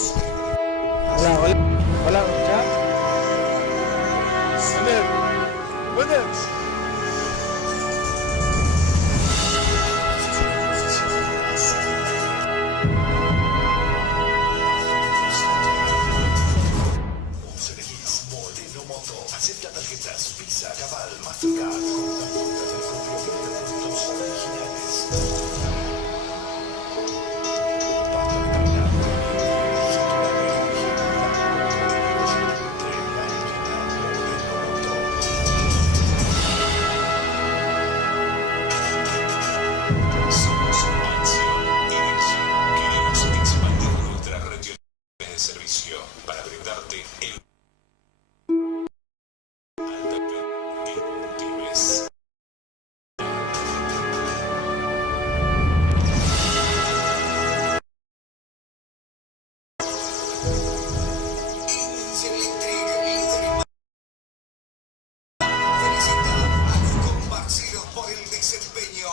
Hola, hola, hola, ¿me escuchás? Buenas, buenas. Ceremis, Modelo Moto. Acepta tarjetas Visa, Cabal, Mastercard con tarjeta del propio de productos originales. Basta de caminar. Soto la tecnología de la máquina Modelo Moto. Somos Mansión Energy. Queremos expandir nuestras regiones de servicio para brindarte el Indiscutibles. Electric, líder y felicita a los convencidos por el desempeño.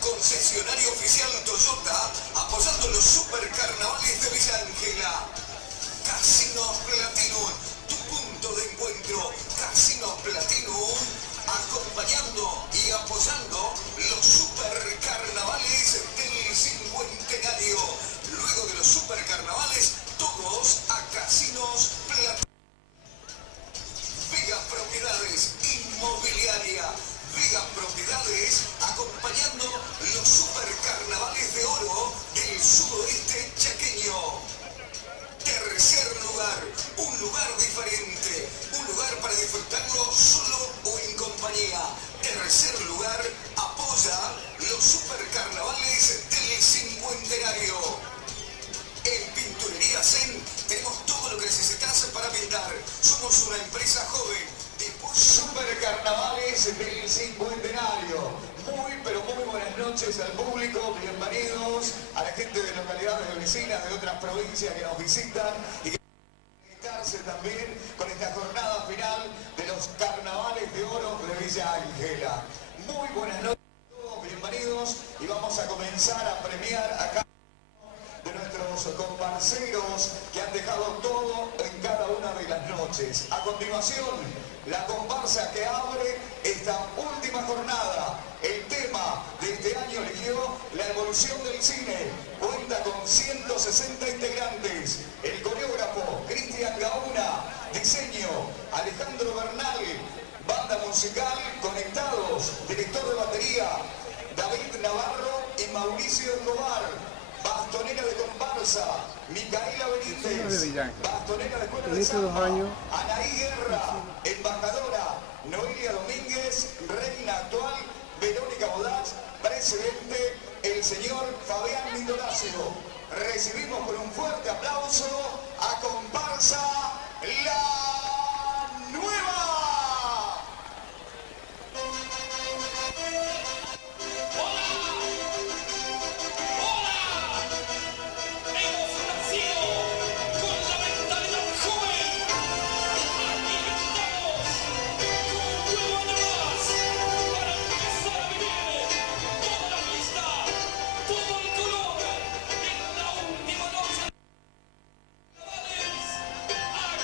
Concesionario oficial Toyota, apoyando los supercarnavales de Villa Ángela. Casino Platinum, tu punto de encuentro. Casino Platinum, acompañando y apoyando los supercarnavales del cincuentenario. Luego de los supercarnavales, todos a Casinos Platinum. Vega Propiedades Inmobiliaria. Vega Propiedades, acompañando los supercarnavales de oro del sudoeste chaqueño. Tercer lugar, un lugar de noches al público, bienvenidos a la gente de localidades vecinas de otras provincias que nos visitan y que conectarse también con esta jornada final de los Carnavales de Oro de Villa Ángela. Muy buenas noches a todos, bienvenidos y vamos a comenzar a premiar acá de nuestros comparceros que han dejado todo en cada una de las noches. A continuación, la comparsa que abre esta última jornada. El tema de este año eligió la evolución del cine. Cuenta con 160 integrantes. El coreógrafo Cristian Gauna. Diseño Alejandro Bernal. Banda musical Conectados. Director de batería David Navarro y Mauricio Escobar. Bastonera de comparsa, Micaela Benítez. Bastonera de escuela de samba, Anaí Guerra. Embajadora, Noelia Domínguez. Reina actual, Verónica Bodach. Presidente, el señor Fabián Mindoráceo. Recibimos con un fuerte aplauso a comparsa La Nueva.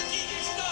Aquí está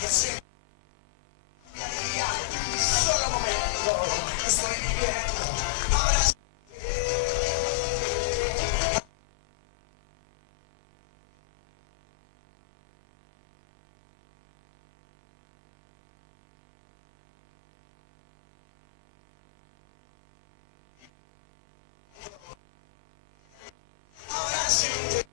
que se cambiaría. Solo momento, estoy viviendo. Ahora sí. Ahora sí.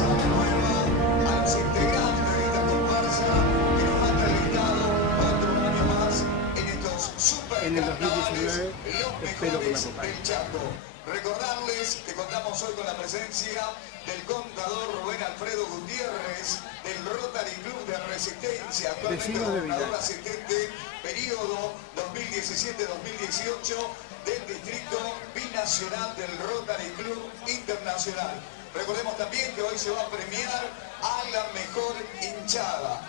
sale nueva, a los integrantes de esta comparsa que nos han deleitado otro año más en estos super En el carnavales, 2019 los espero que me mejores acompañen. del Chaco. Recordarles que contamos hoy con la presencia del contador Rubén Alfredo Gutiérrez del Rotary Club de Resistencia, actualmente Vecinos de gobernador Vidal. asistente, periodo 2017-2018 del distrito binacional del Rotary Club Internacional. Recordemos también que hoy se va a premiar a la mejor hinchada.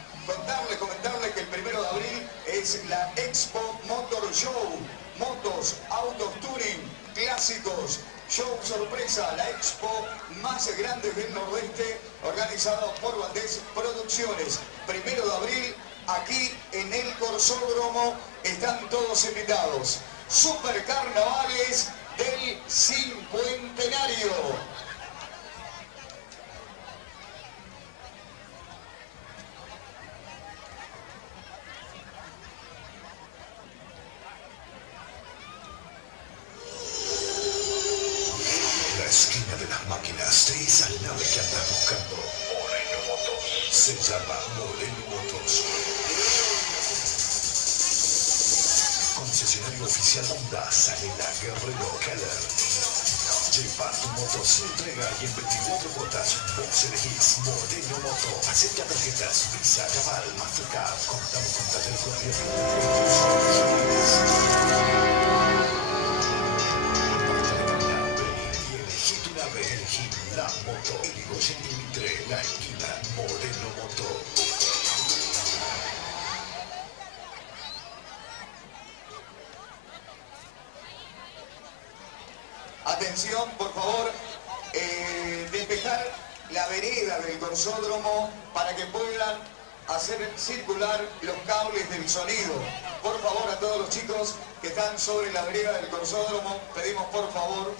Comentarles que el 1 de abril es la Expo Motor Show, motos, autos, tuning, clásicos, show sorpresa, la expo más grande del Nordeste, organizado por Valdés Producciones. 1 de abril, aquí en el Corsódromo, están todos invitados. Super Carnavales del Cincuentenario. La esquina de las máquinas de esa nave que andas buscando. Moreno Motos. Se llama Moreno Motos. Concesionario oficial Honda, Sanela, Guerrero, Keller. Lleva tu moto, se entrega y en 24 cuotas. Vos elegís Moreno Moto. Acepta tarjetas Visa, Cabal, Mastercard. Contamos con taller Elegí la moto. Irigoyen y Mitre, la esquina Moreno Moto. Atención, por favor, despejar la vereda del Corsódromo para que puedan hacer circular los cables del sonido. Por favor, a todos los chicos que están sobre la vereda del Corsódromo, pedimos por favor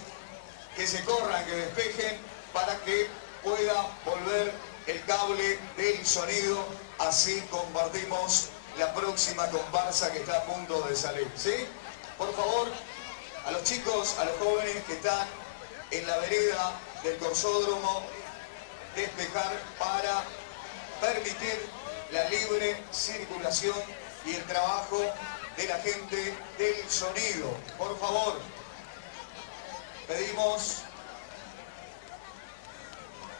que se corran, que despejen para que pueda volver el cable del sonido. Así compartimos la próxima comparsa que está a punto de salir, ¿sí? Por favor, a los chicos, a los jóvenes que están en la vereda del Corsódromo, despejar para permitir la libre circulación y el trabajo de la gente del sonido. Por favor, pedimos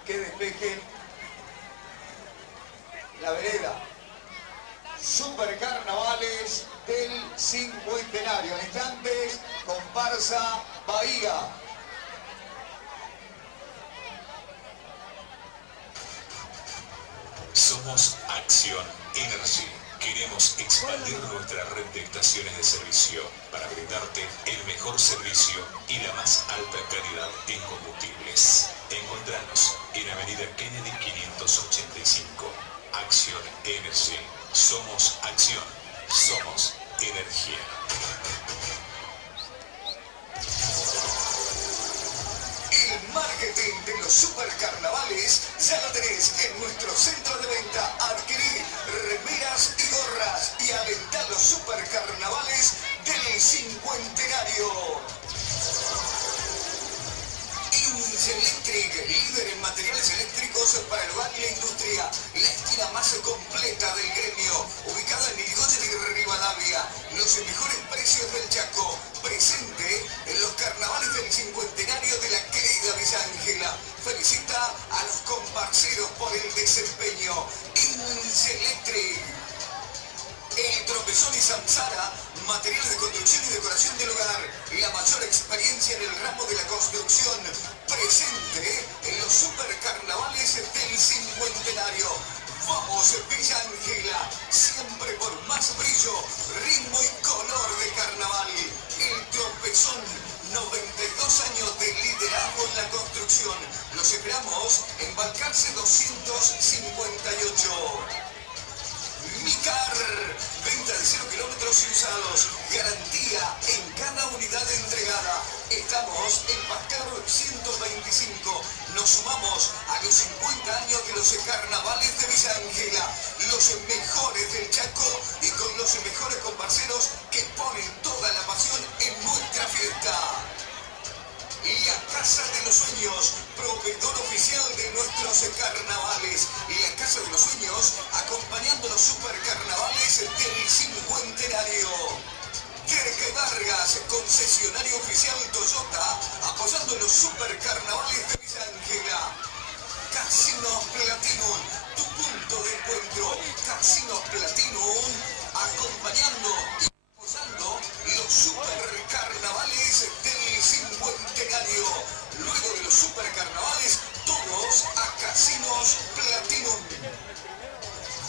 que despejen la vereda. Super Carnavales del Cincuentenario. En instantes, comparsa Bahía. Somos Acción Energy. Queremos expandir nuestra red de estaciones de servicio para brindarte el mejor servicio y la más alta calidad en combustibles. Encontranos en Avenida Kennedy 585. Acción Energy. Somos acción. Somos energía. El marketing de los super carnavales ya lo tenés en nuestro centro de venta. Adquirí remeras y gorras y alentar los super carnavales del Cincuentenario. Electric, líder en materiales eléctricos para el hogar y la industria, la esquina más completa del gremio, ubicada en Irigoyen y Rivadavia, los mejores precios del Chaco, presente en los carnavales del Cincuentenario de la querida Villa Ángela. Felicita a los comparceros por el desempeño. Electric. El Tropezón y Samsara, materiales de construcción y decoración del hogar, la mayor experiencia en el ramo de la construcción, presente en los super carnavales del Cincuentenario. Vamos, Villa Ángela, siempre por más brillo, ritmo y color de carnaval. El Tropezón, 92 años de liderazgo en la construcción. Los esperamos en Balcarce 258. Micar, venta de 0 kilómetros y usados, garantía en cada unidad entregada. Estamos en Pascar 125. Nos sumamos a los 50 años de los carnavales de Villa Ángela, los mejores del Chaco y con los mejores comparceros que ponen toda la pasión en nuestra fiesta. La Casa de los Sueños, proveedor oficial de nuestros carnavales. La Casa de los Sueños, acompañando los supercarnavales del cincuentenario. Terque Vargas, concesionario oficial Toyota, apoyando los supercarnavales de Villa Ángela. Casinos Platinum, tu punto de encuentro. Casinos Platinum, acompañando y apoyando los supercarnavales del cincuentenario. Luego de los supercarnavales, todos a Casinos Platinum.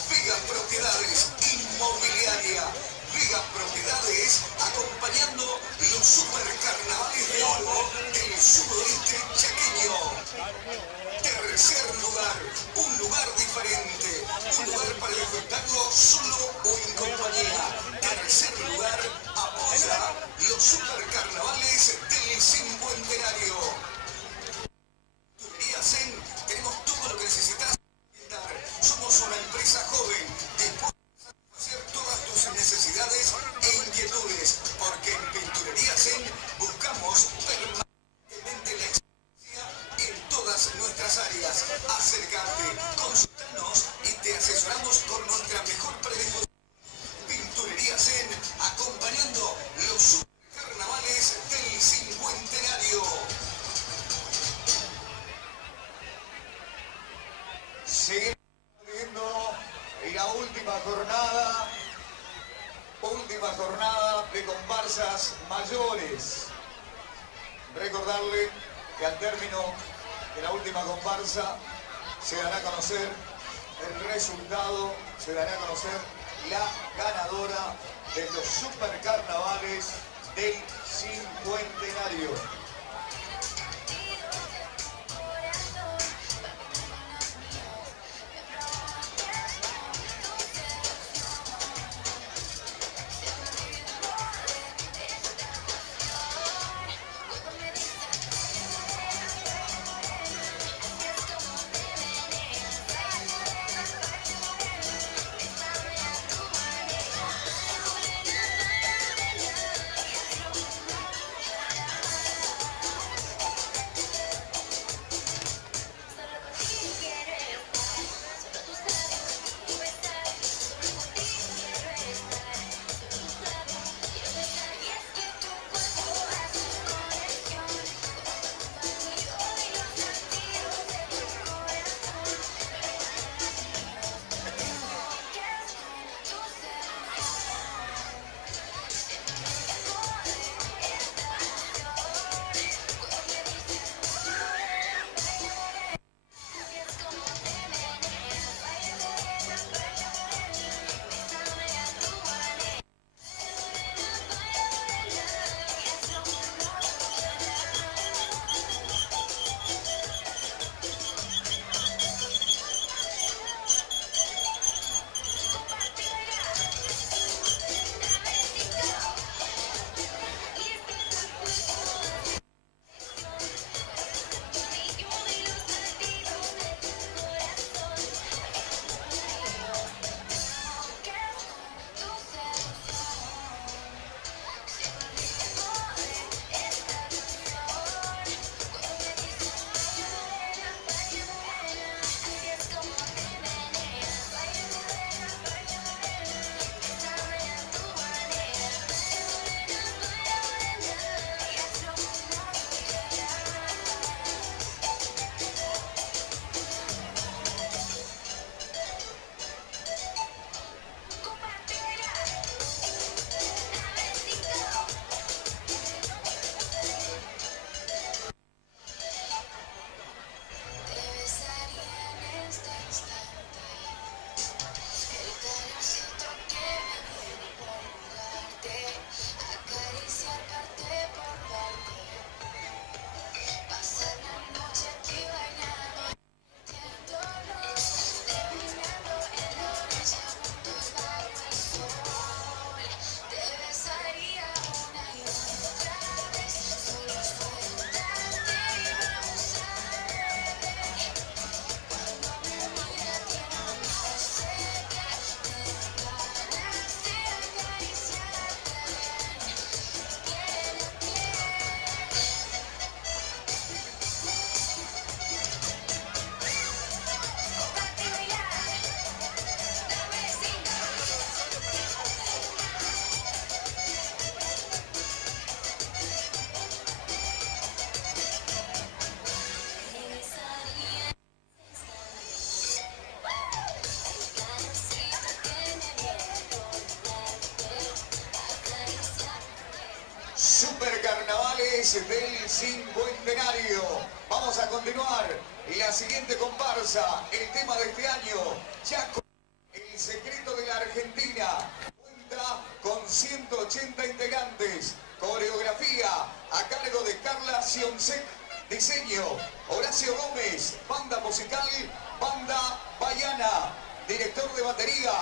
Vega Propiedades Inmobiliaria. Vega Propiedades, acompañando los supercarnavales de oro del sudoeste chaqueño. Tercer lugar, un lugar diferente, un lugar para disfrutarlo solo o en compañía. Tercer lugar, apoya los supercarnavales del cincuentenario. Tenemos todo lo que necesitas. Somos una empresa joven, dispuesta a satisfacer todas tus necesidades e inquietudes, porque en Pinturería Zen buscamos permanentemente la excelencia en todas nuestras áreas. Acércate, consultanos y te asesoramos con nuestra mejor predisposición. Pinturería Zen, acompañando los supercarnavales del cincuentenario. Seguimos viendo la última jornada de comparsas mayores. Recordarle que al término de la última comparsa se dará a conocer el resultado, se dará a conocer la ganadora de los supercarnavales del cincuentenario. del cincuentenario. Vamos a continuar. Y la siguiente comparsa, el tema de este año, Chaco, el secreto de la Argentina. Cuenta con 180 integrantes. Coreografía a cargo de Carla Sioncek. Diseño, Horacio Gómez. Banda musical, Banda Baiana. Director de batería,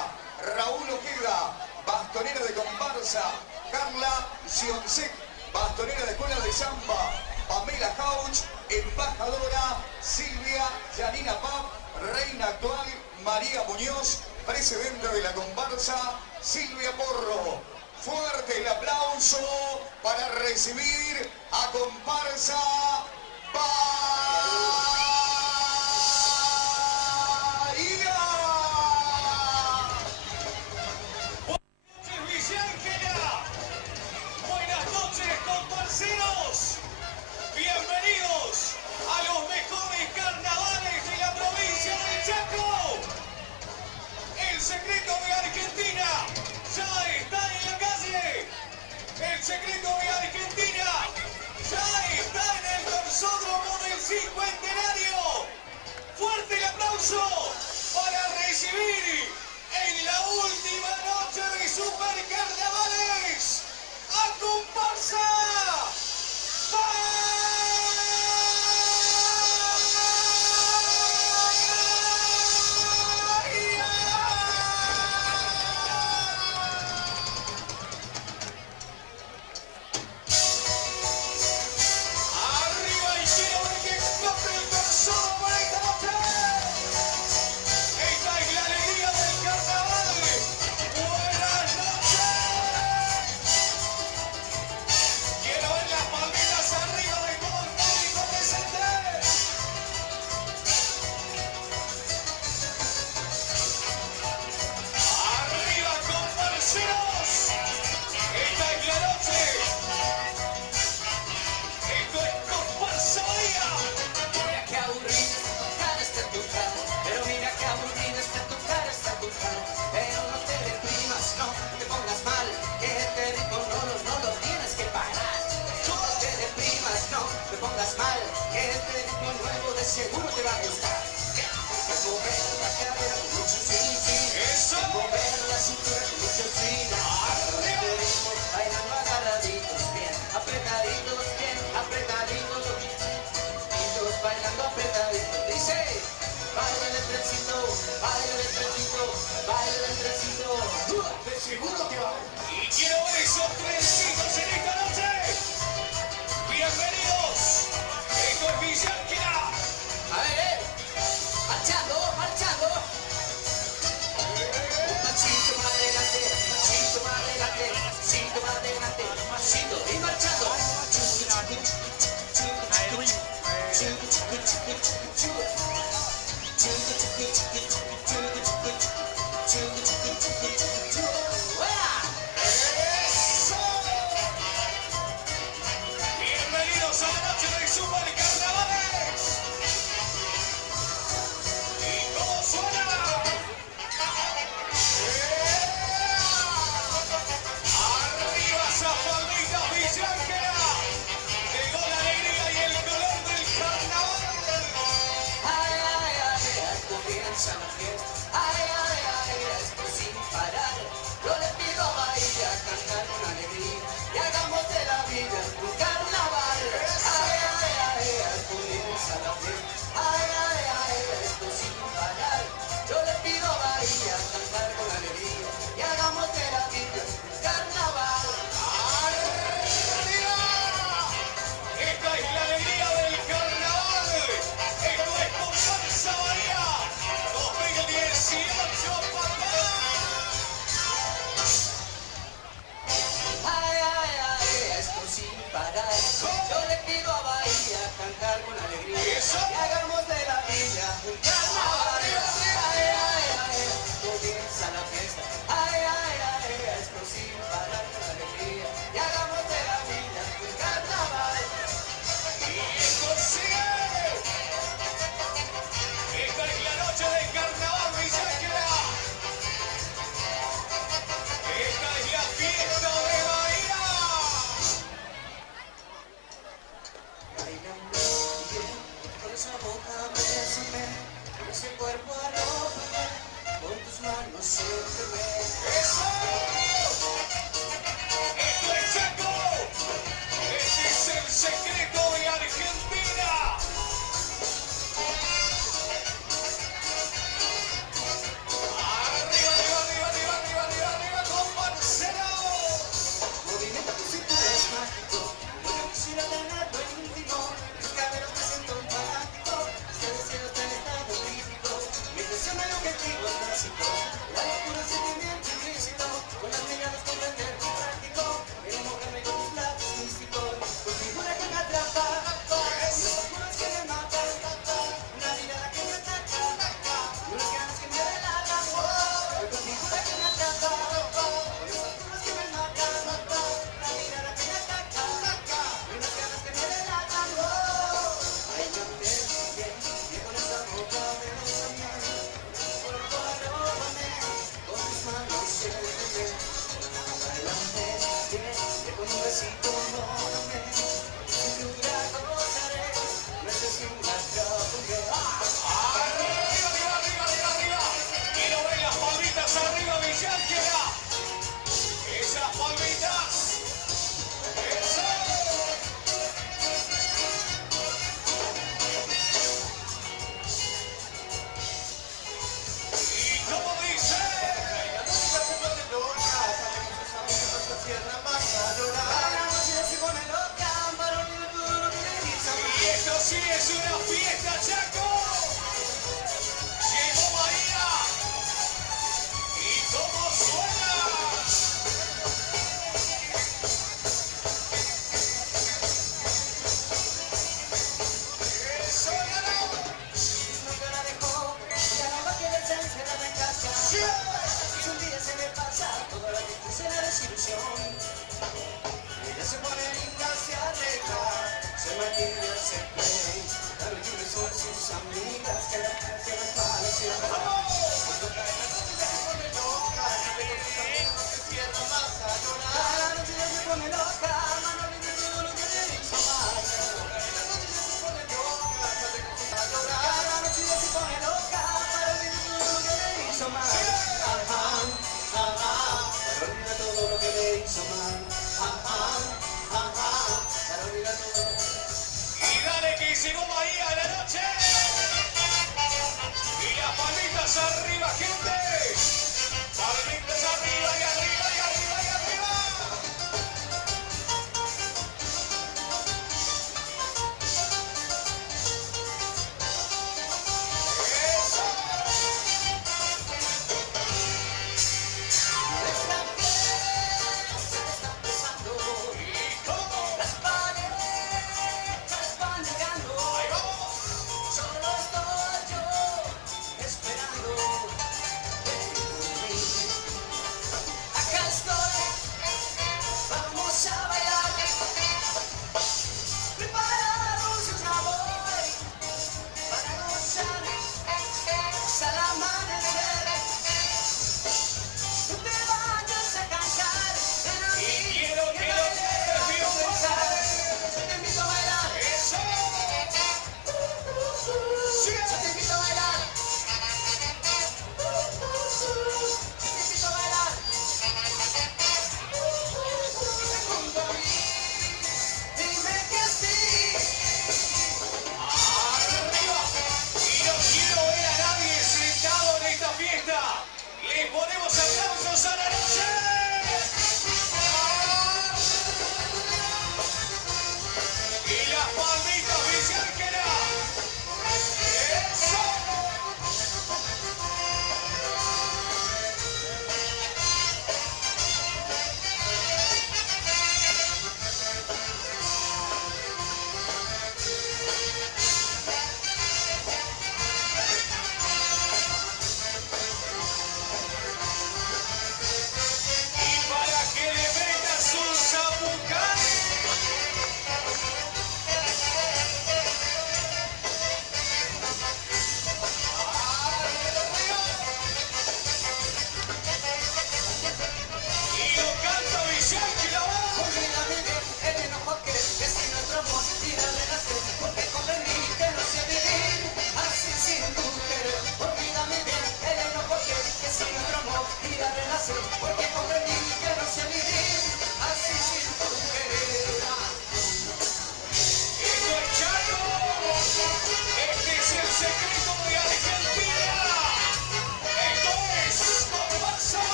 Raúl Ojeda. Bastonera de comparsa, Carla Sioncek. Bastonera de escuela de samba, Pamela Couch. Embajadora, Silvia Yanina Pap. Reina actual, María Muñoz. Presidenta de la comparsa, Silvia Porro. Fuerte el aplauso para recibir a comparsa Bahía. Buenas noches, comparseros. Bienvenidos a los mejores carnavales de la provincia de Chaco. El secreto de Argentina ya está en la calle. El secreto de Argentina ya está en el dorsódromo del cincuentenario. Fuerte el aplauso para recibir en la última noche de Supercarnavales a comparsa seguro te va a gustar. Mover la cadera con mucho swing, eso. Mover la cintura con mucho swing. Arriba. Bailando agarraditos, bien apretaditos, bien apretaditos. Y todos bailando apretaditos. Dice, baila el trencito, baila el trencito, baila el trencito. De seguro te va a gustar. Y quiero ver esos trencitos en esta noche. Bienvenidos. Esto es Villanquera. A ver, marchando, marchando. Un pasito más adelante, pasito más adelante, pasito más adelante, pasito y marchando. Bienvenidos a la noche de Supercarnavales. ¿Y cómo suena? Arriba esa faldita Villanquera. Llegó la alegría y el color del carnaval. Ay, ay, ay, comienza la fiesta. Ay, ay, ay, esto sin parar. Yo le pido a Bahía cantar con alegría y hagamos de la vida un carnaval. Ay, ay, ay, comienza la fiesta. Ay, ay, ay, esto sin parar. Yo le pido a Bahía cantar con alegría y hagamos de la vida un carnaval. ¡Arriba! Esta es la alegría del carnaval. Esto es comparsa Bahía.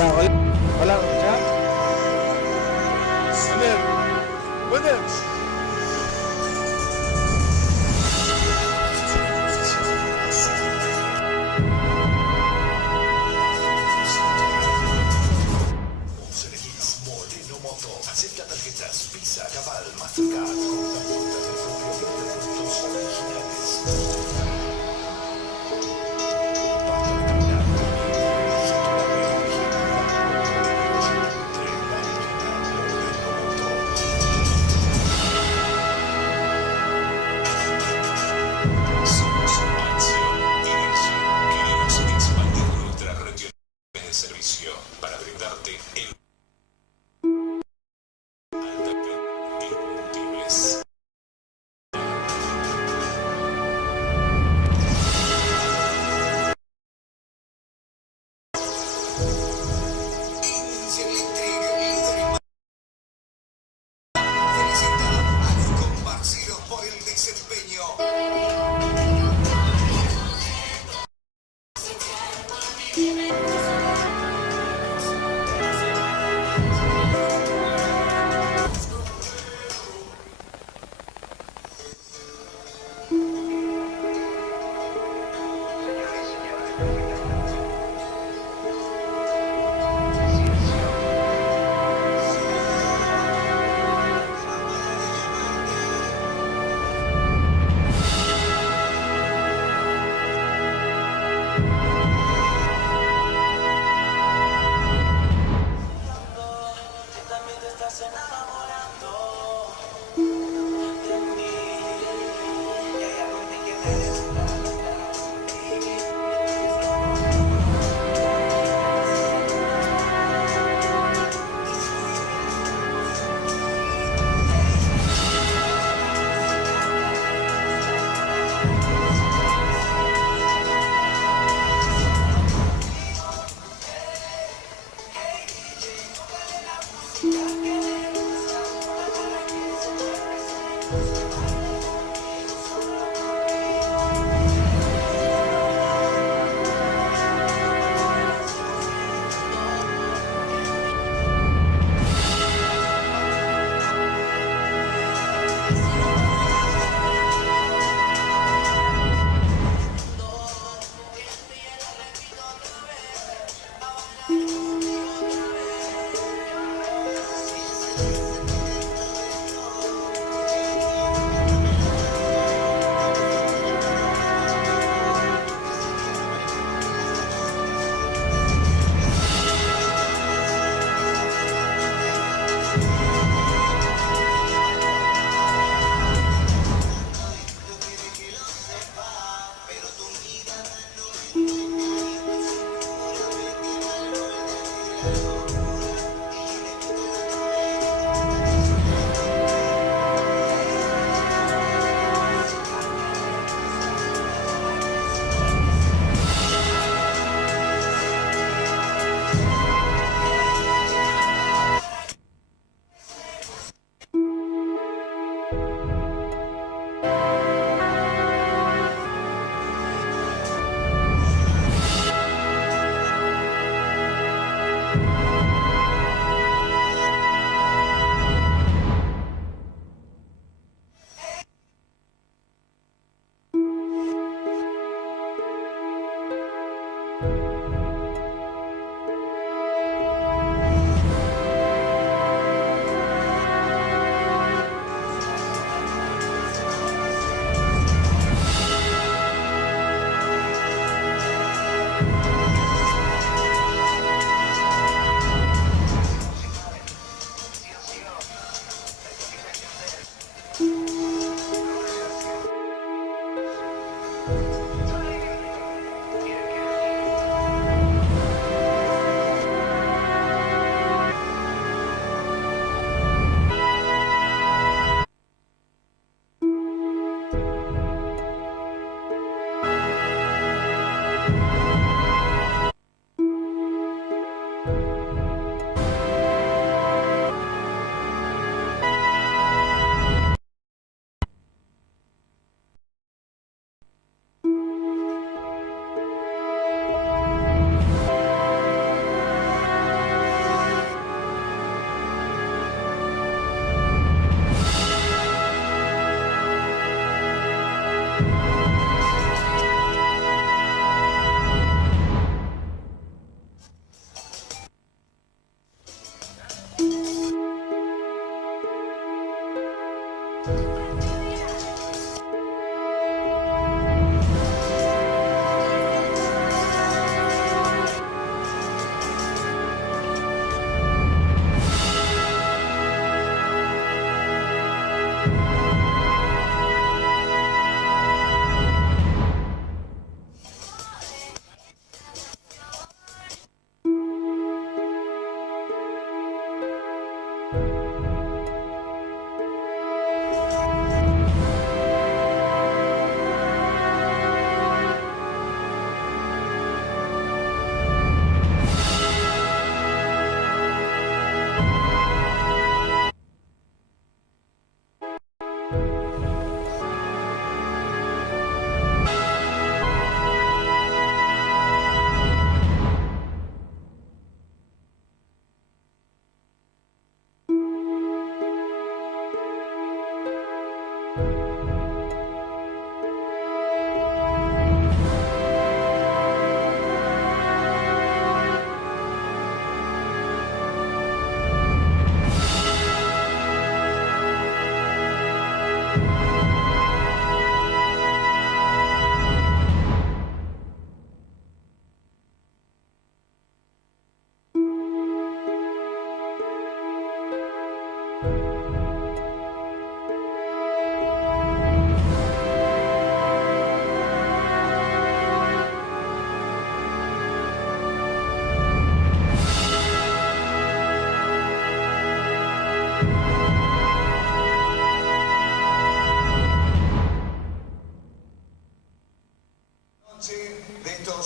Hola, hola. Hola, ¿me escuchás? Buenas. Ceremis Moreno Moto. Acepta tarjetas Visa, Cabal, Mastercard. Con tarjetas de cobro de productos originales. Somos Acción Energy. Queremos expandir nuestra red de servicio para brindarte el alta calidad en combustibles. Inicia Electric, líder y felicita a los comparcidos por el desempeño.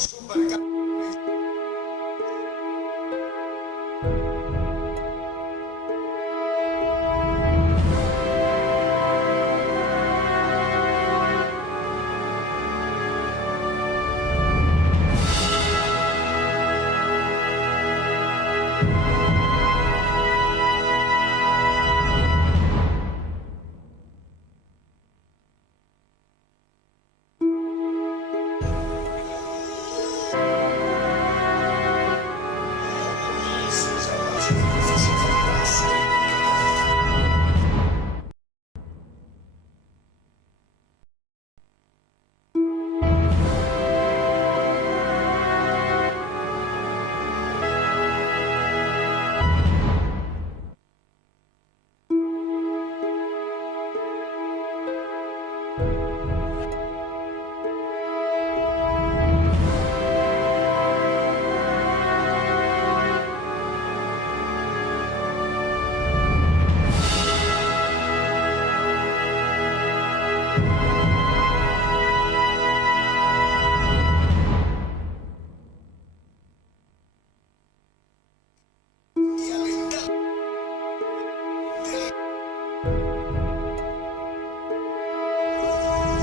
supercarnavales.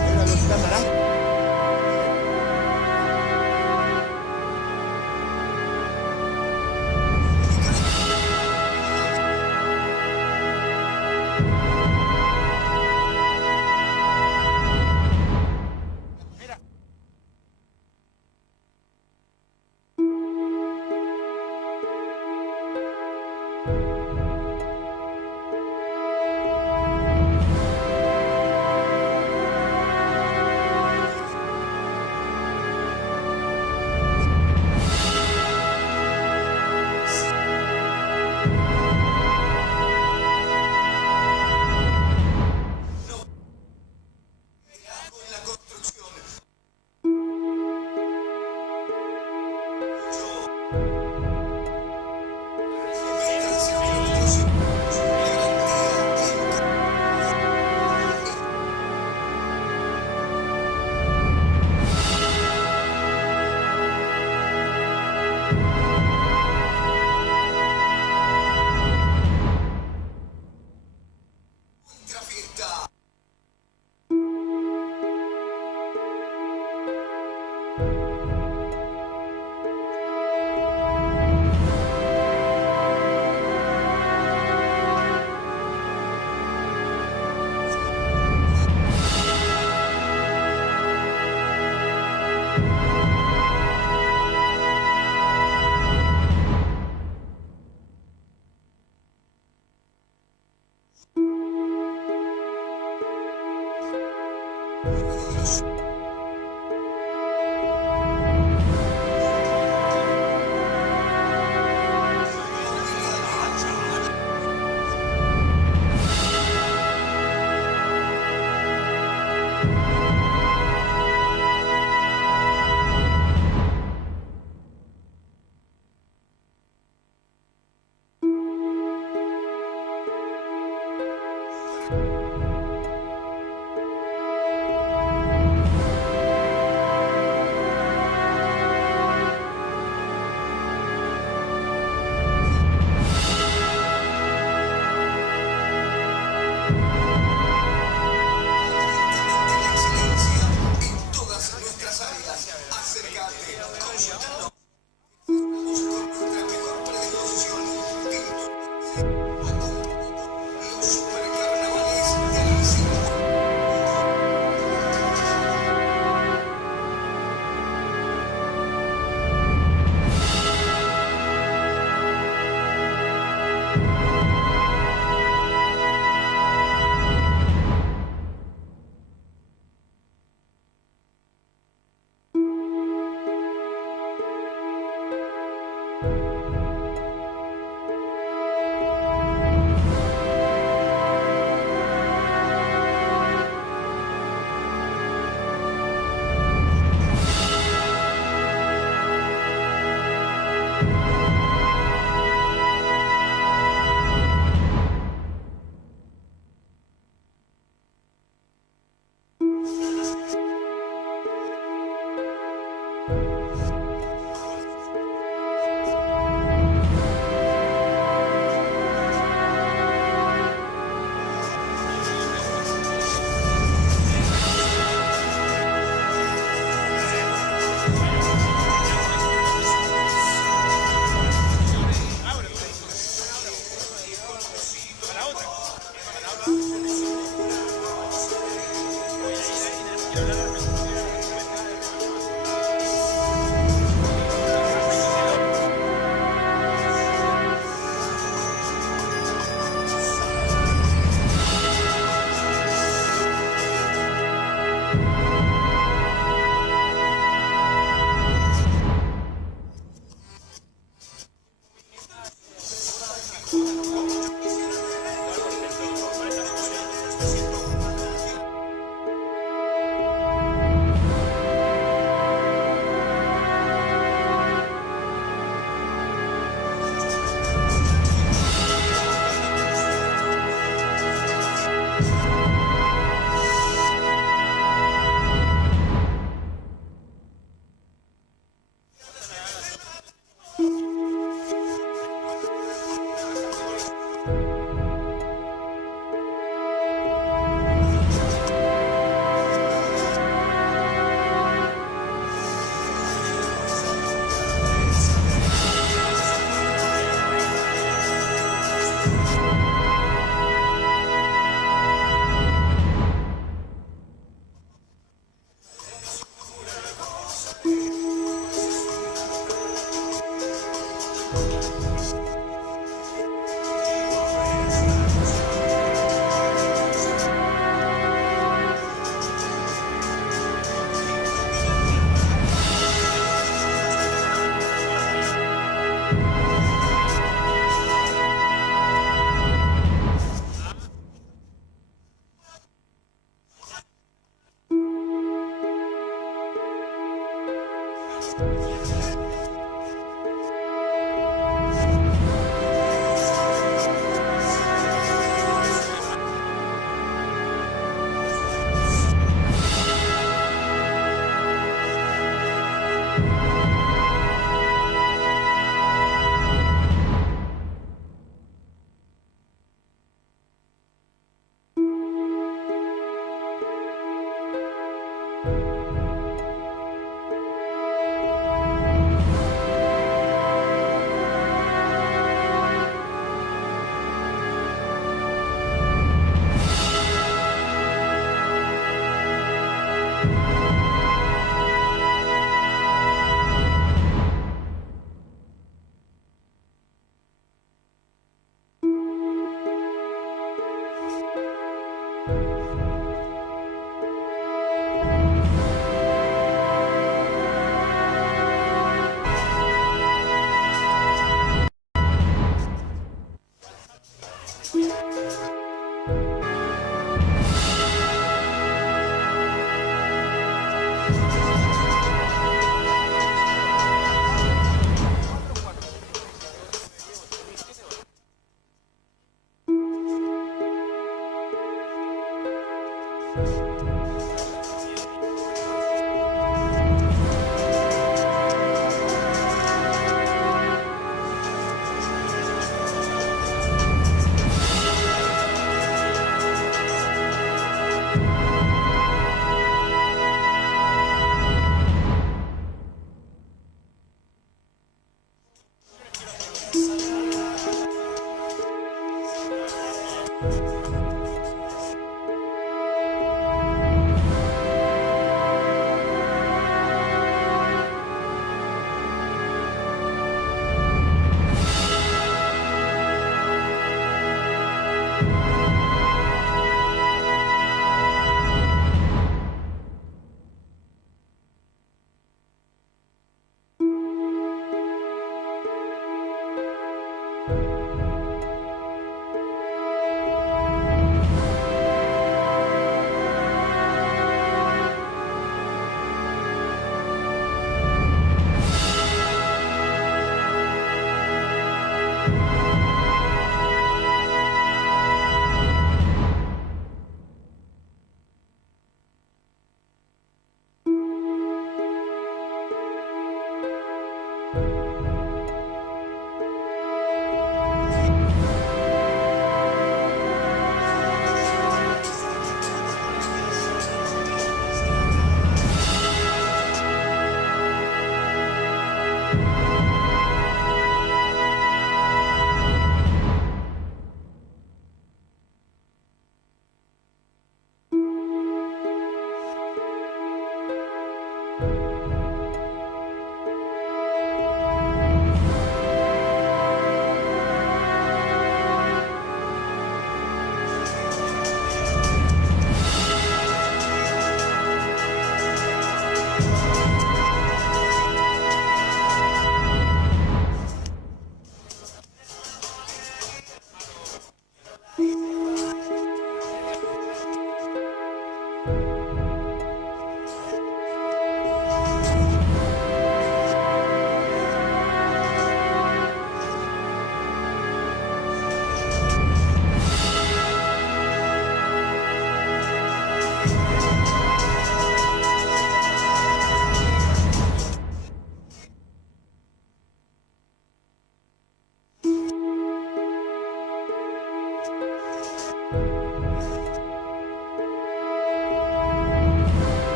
Mira los cámaras.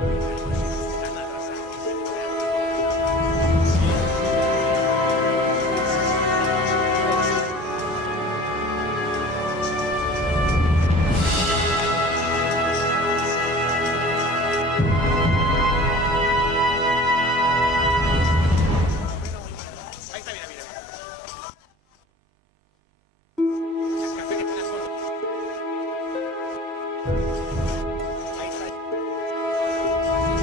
Ahí está, mira, mira. Ahí está.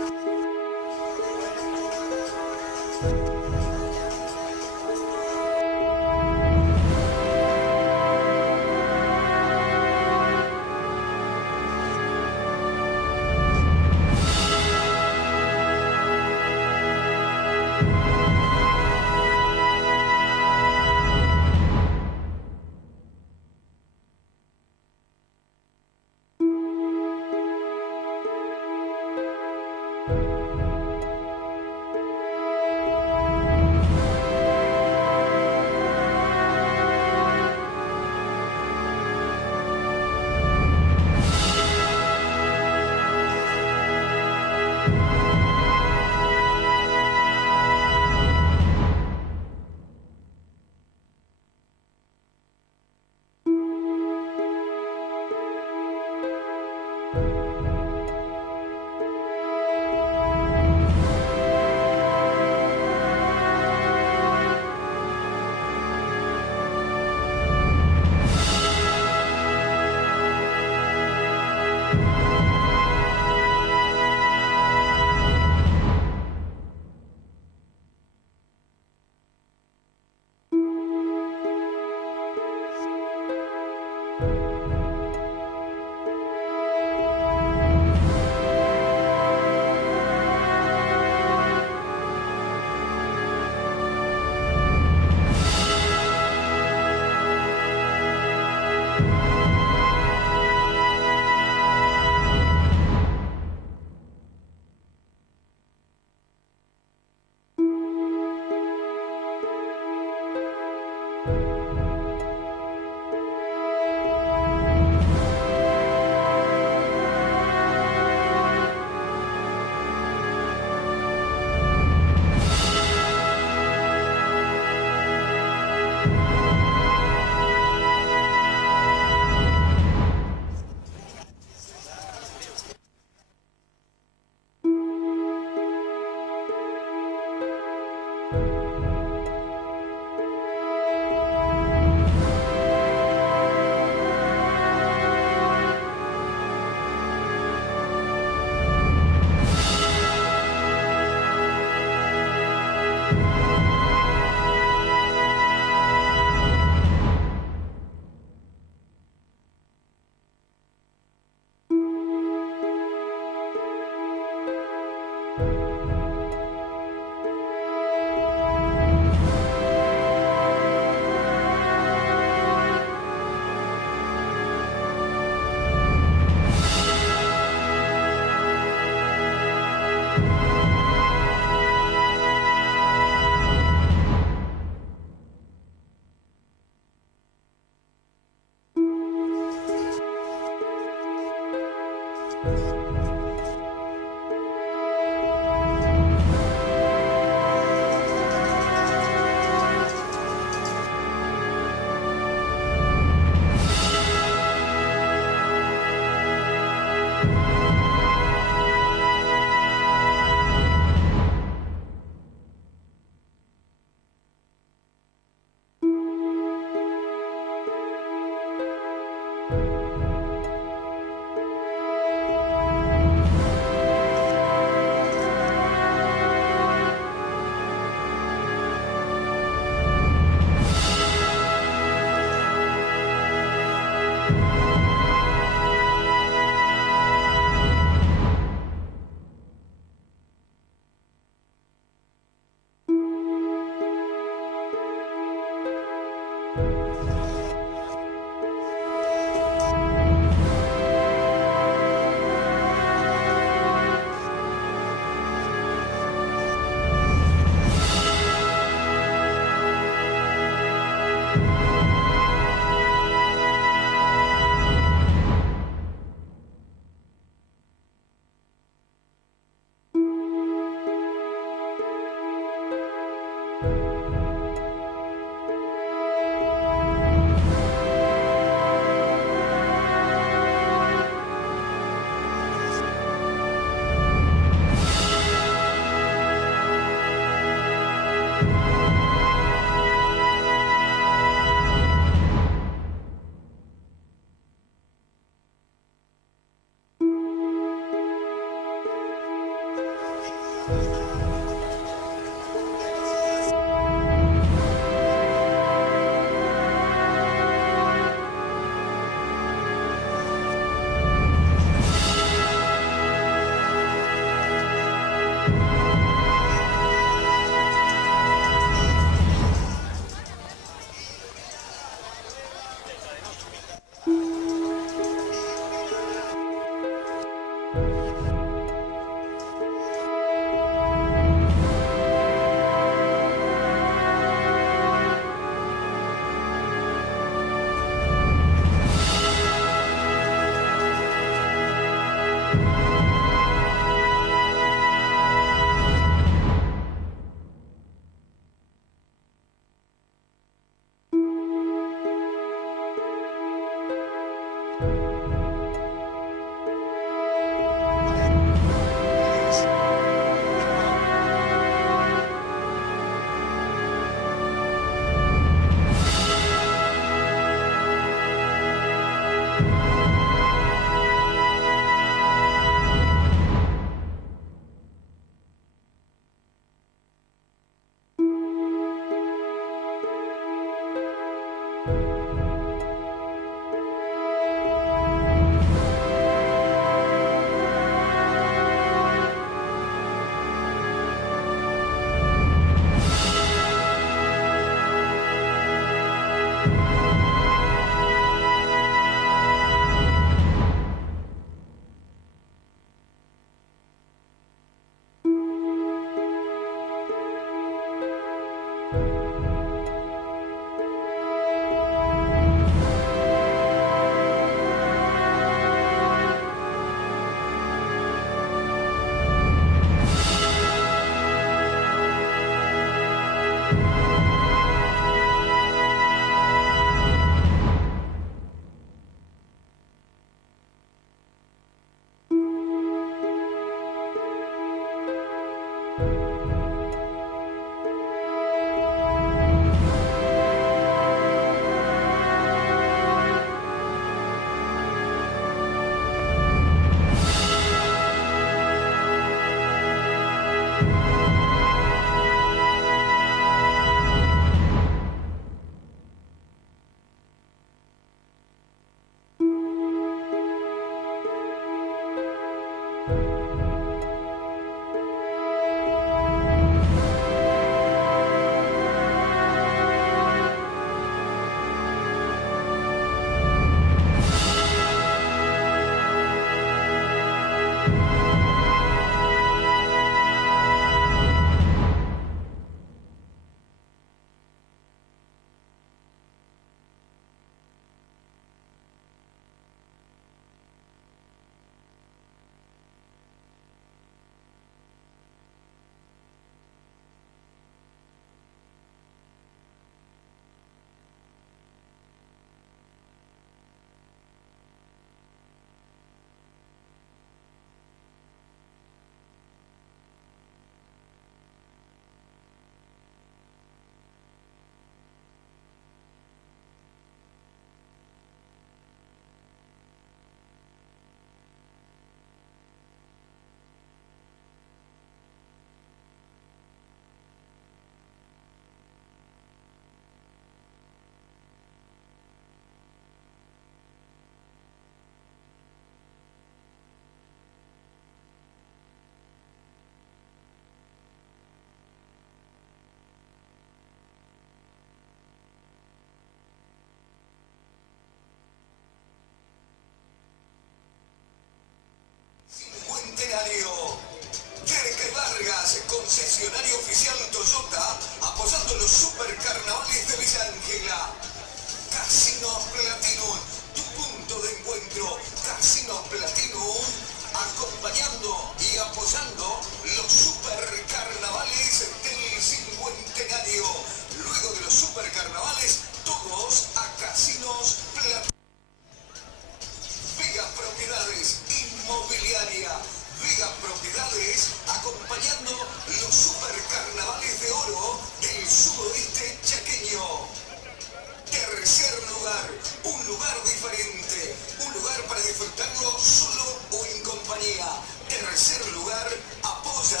tercer lugar, apoya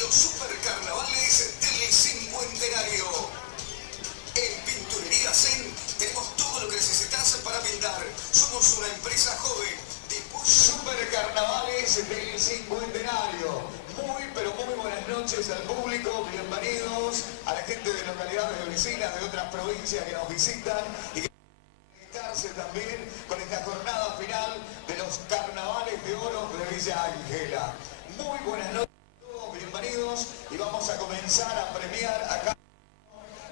los supercarnavales del cincuentenario. En Pinturería Zen tenemos todo lo que necesitas para pintar. Somos una empresa joven de supercarnavales del cincuentenario. Muy, pero muy buenas noches al público. Bienvenidos a la gente de localidades vecinas de otras provincias que nos visitan y que conectarse también con esta jornada final de los carnavales de oro de Villa Ángela. Muy buenas noches a todos, bienvenidos, y vamos a comenzar a premiar acá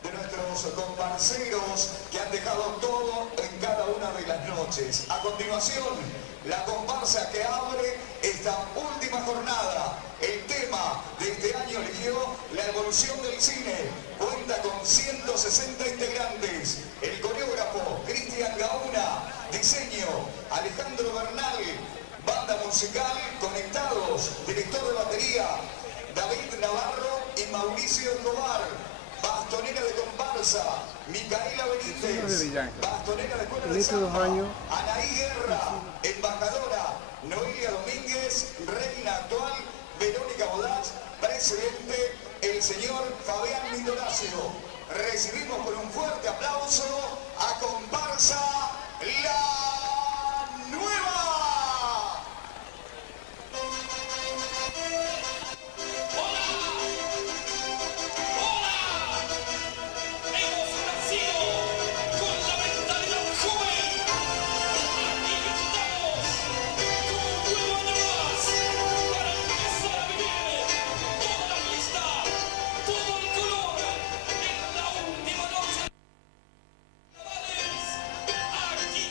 de nuestros comparceros que han dejado todo en cada una de las noches. A continuación, la comparsa que abre esta última jornada. El tema de este año eligió la evolución del cine. Cuenta con 160 integrantes. El coreógrafo Cristian Gauna. Diseño Alejandro Bernal. Banda musical Conectados. Director de batería David Navarro y Mauricio Escobar. Bastonera de comparsa, Micaela Benítez. Bastonera de escuela de samba, Anaí Guerra. Embajadora, Noelia Domínguez. Reina actual, Verónica Bodach. Presidente, el señor Fabián Mitoracio. Recibimos con un fuerte aplauso a comparsa La Nueva. Aquí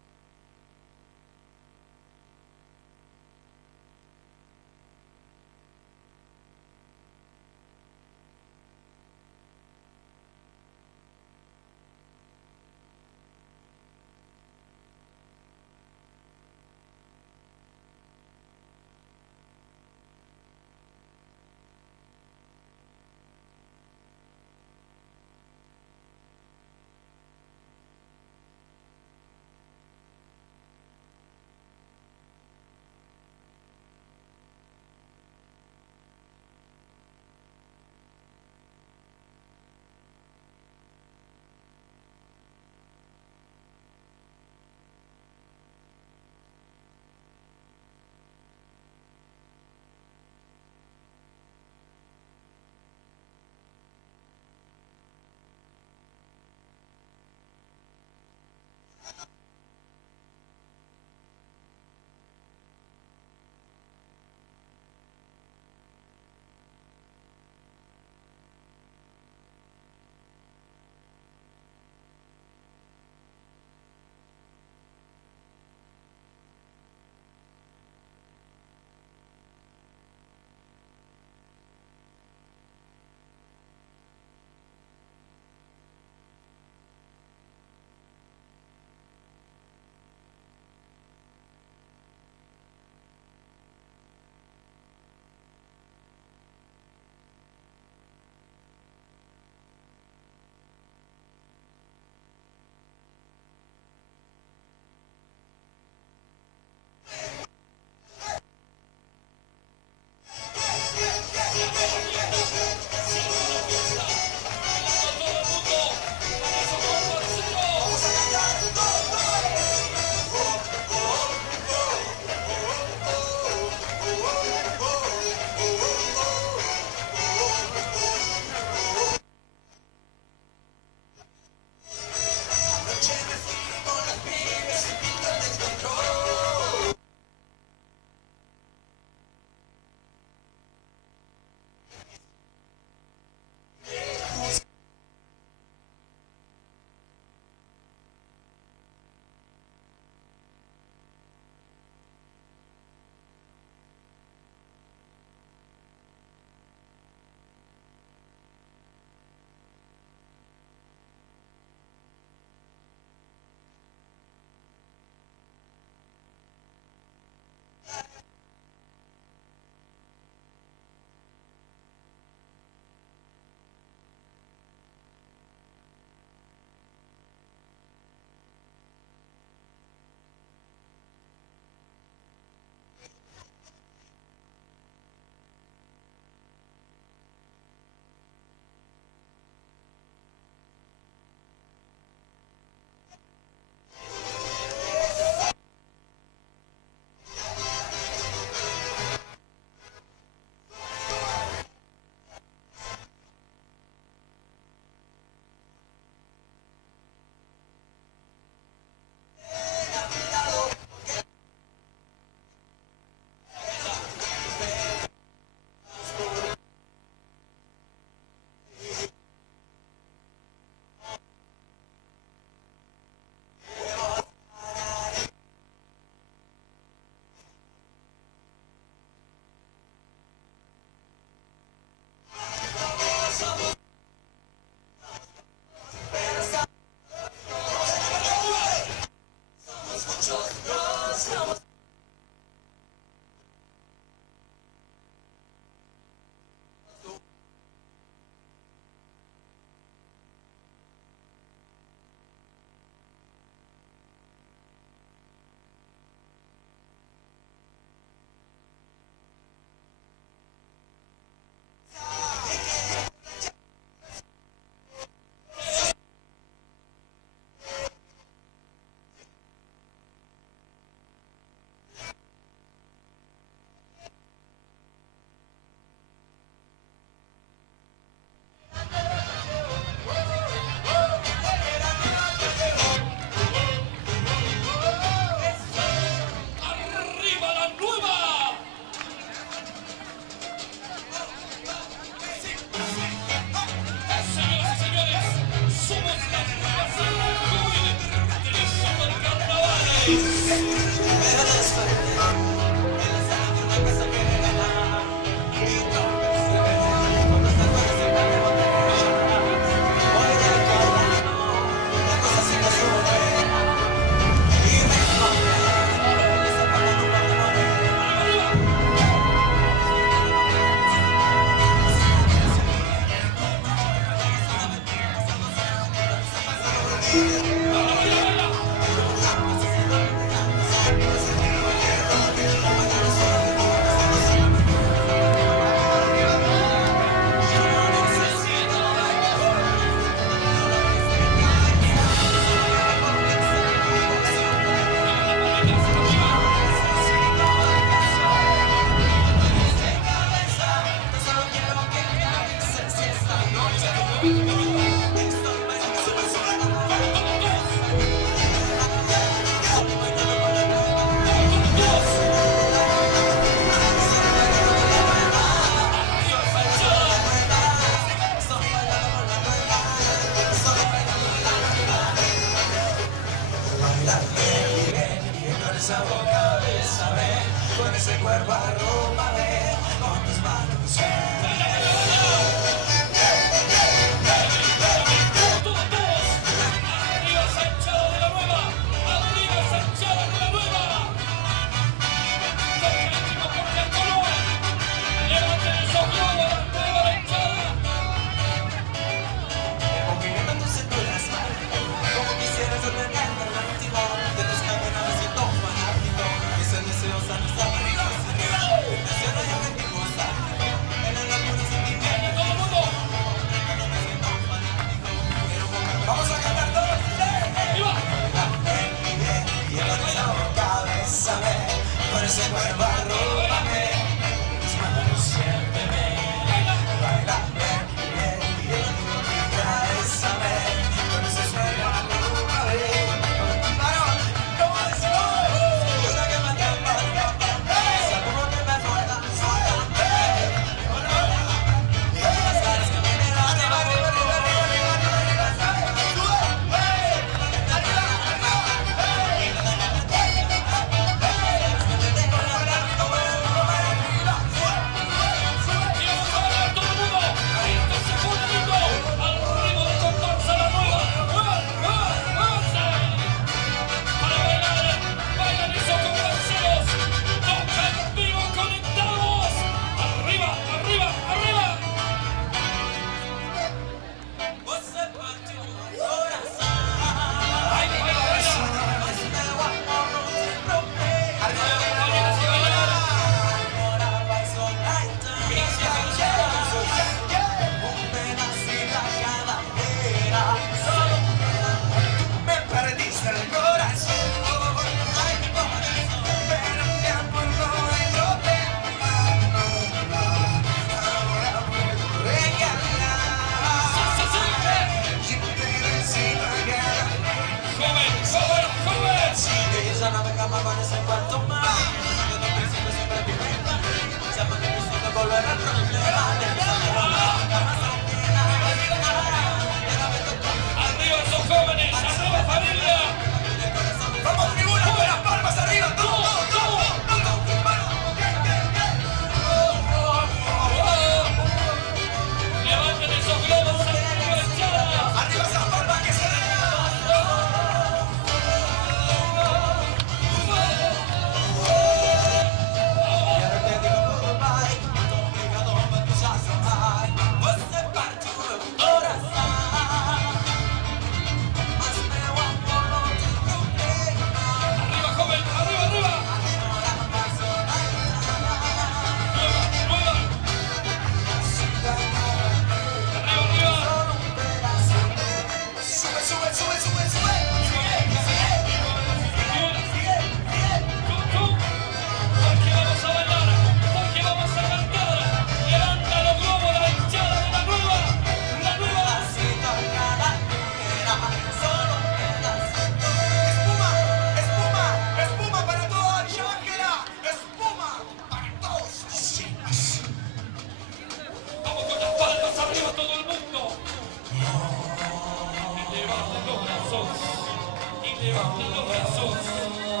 Levanta los brazos.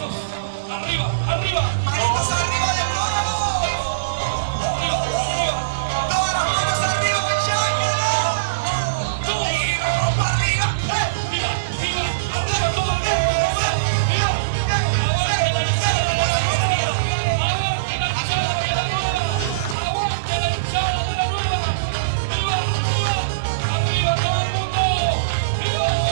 aplausos. Arriba, arriba. Manitos arriba de nuevo. Arriba, arriba. Todas las manos arriba, Villángela. Y vamos para arriba. Arriba, arriba, arriba todo el mundo. Arriba. Aguante la hinchada de la nueva. Aguante la hinchada de la nueva. Aguante la hinchada de la nueva. Arriba, arriba. Arriba todo el mundo. Arriba.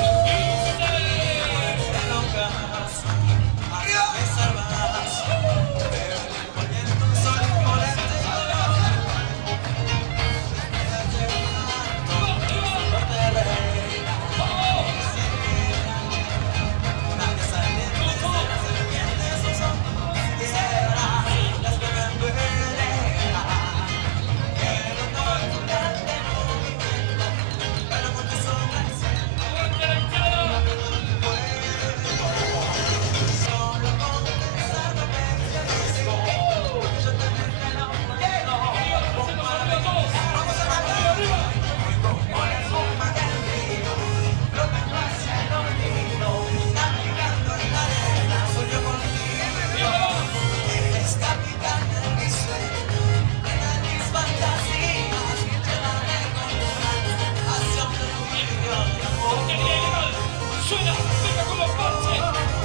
Suena, venga con los parches,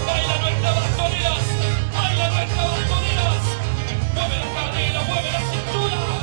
baila nuestras bastoneras, baila nuestras bastoneras, mueve la cadera, mueve la cintura.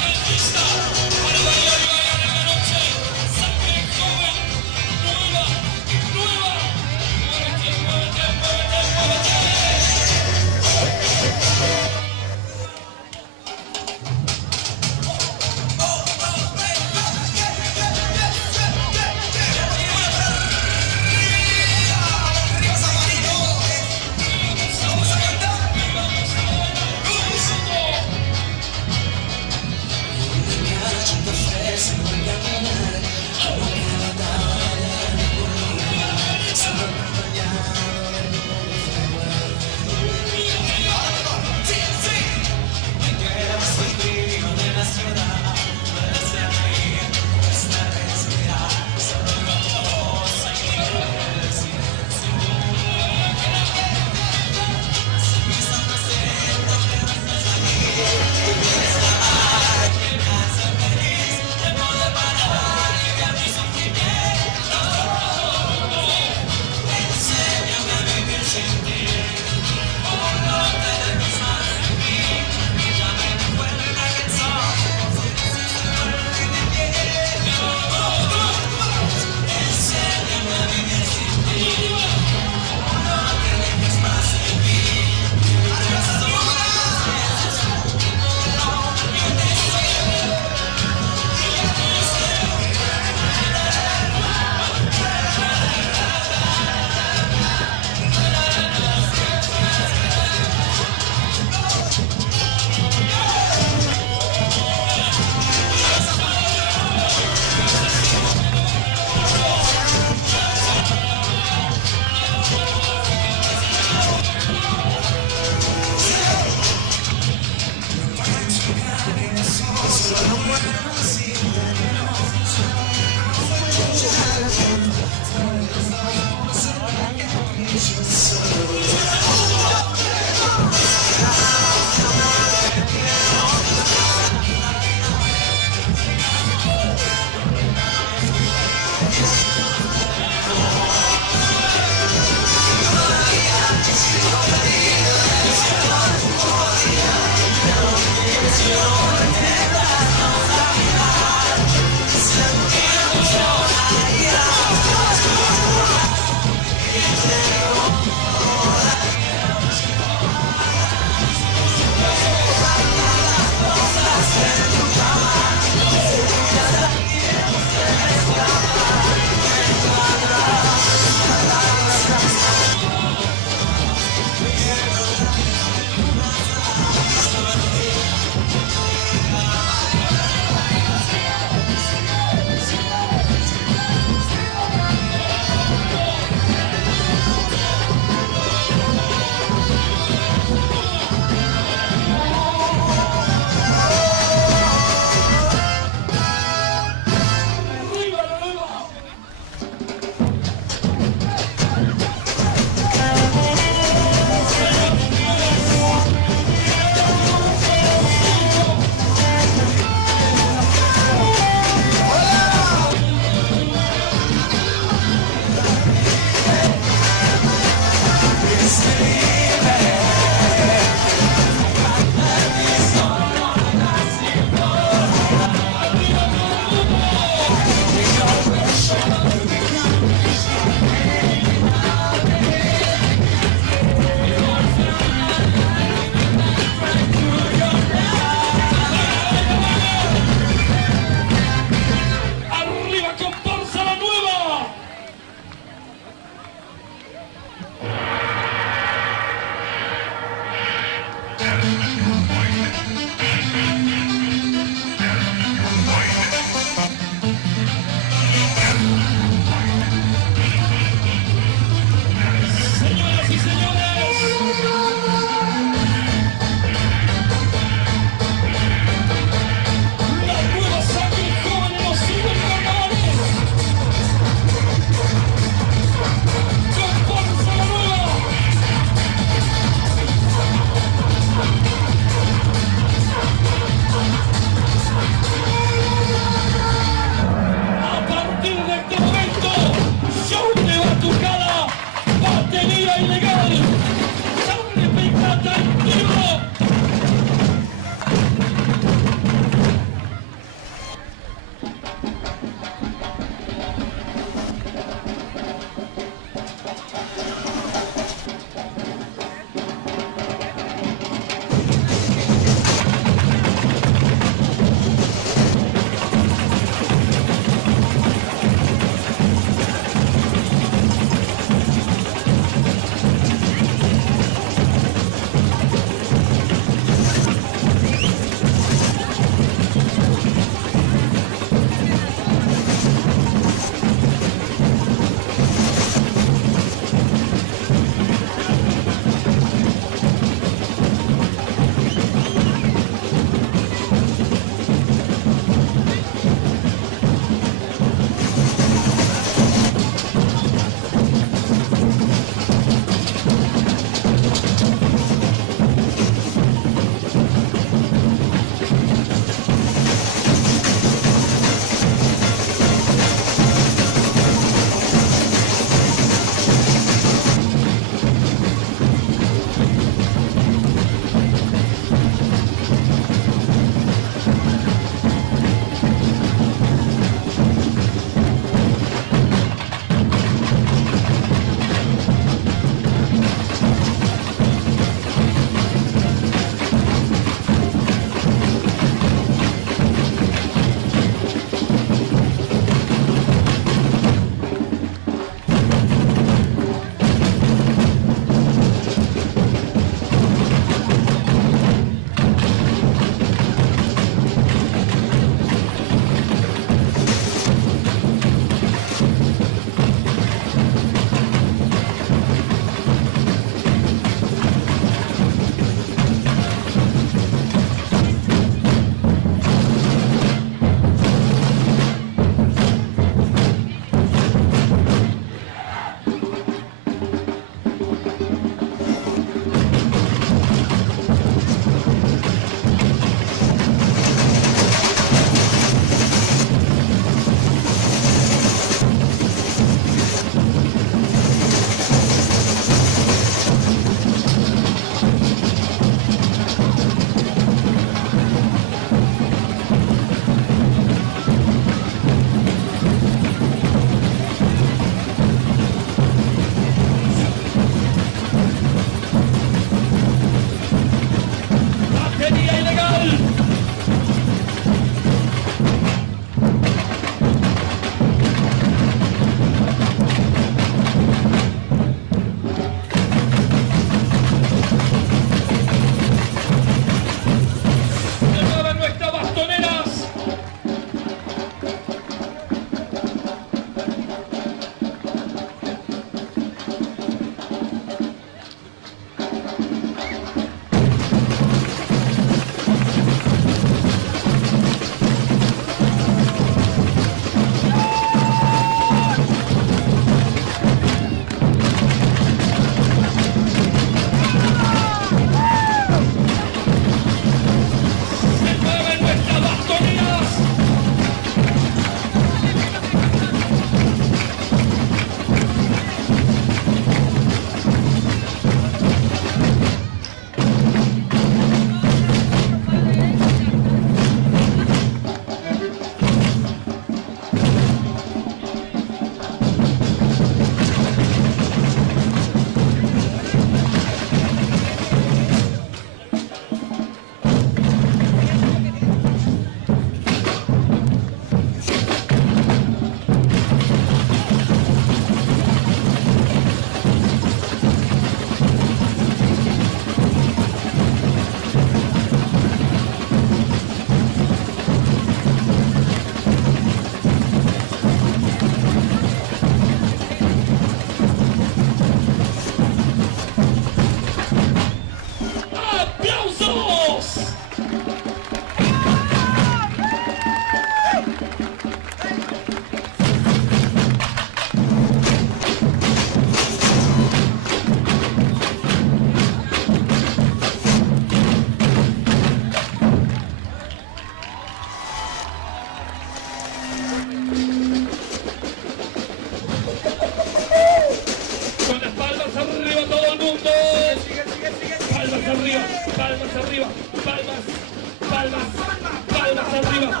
arriba,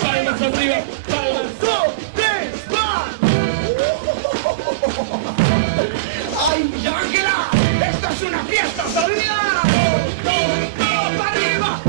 palmas arriba, palmas. ¡Ay, Ángela! ¡Esto es una fiesta, ¿sabías? ¡Todos para arriba!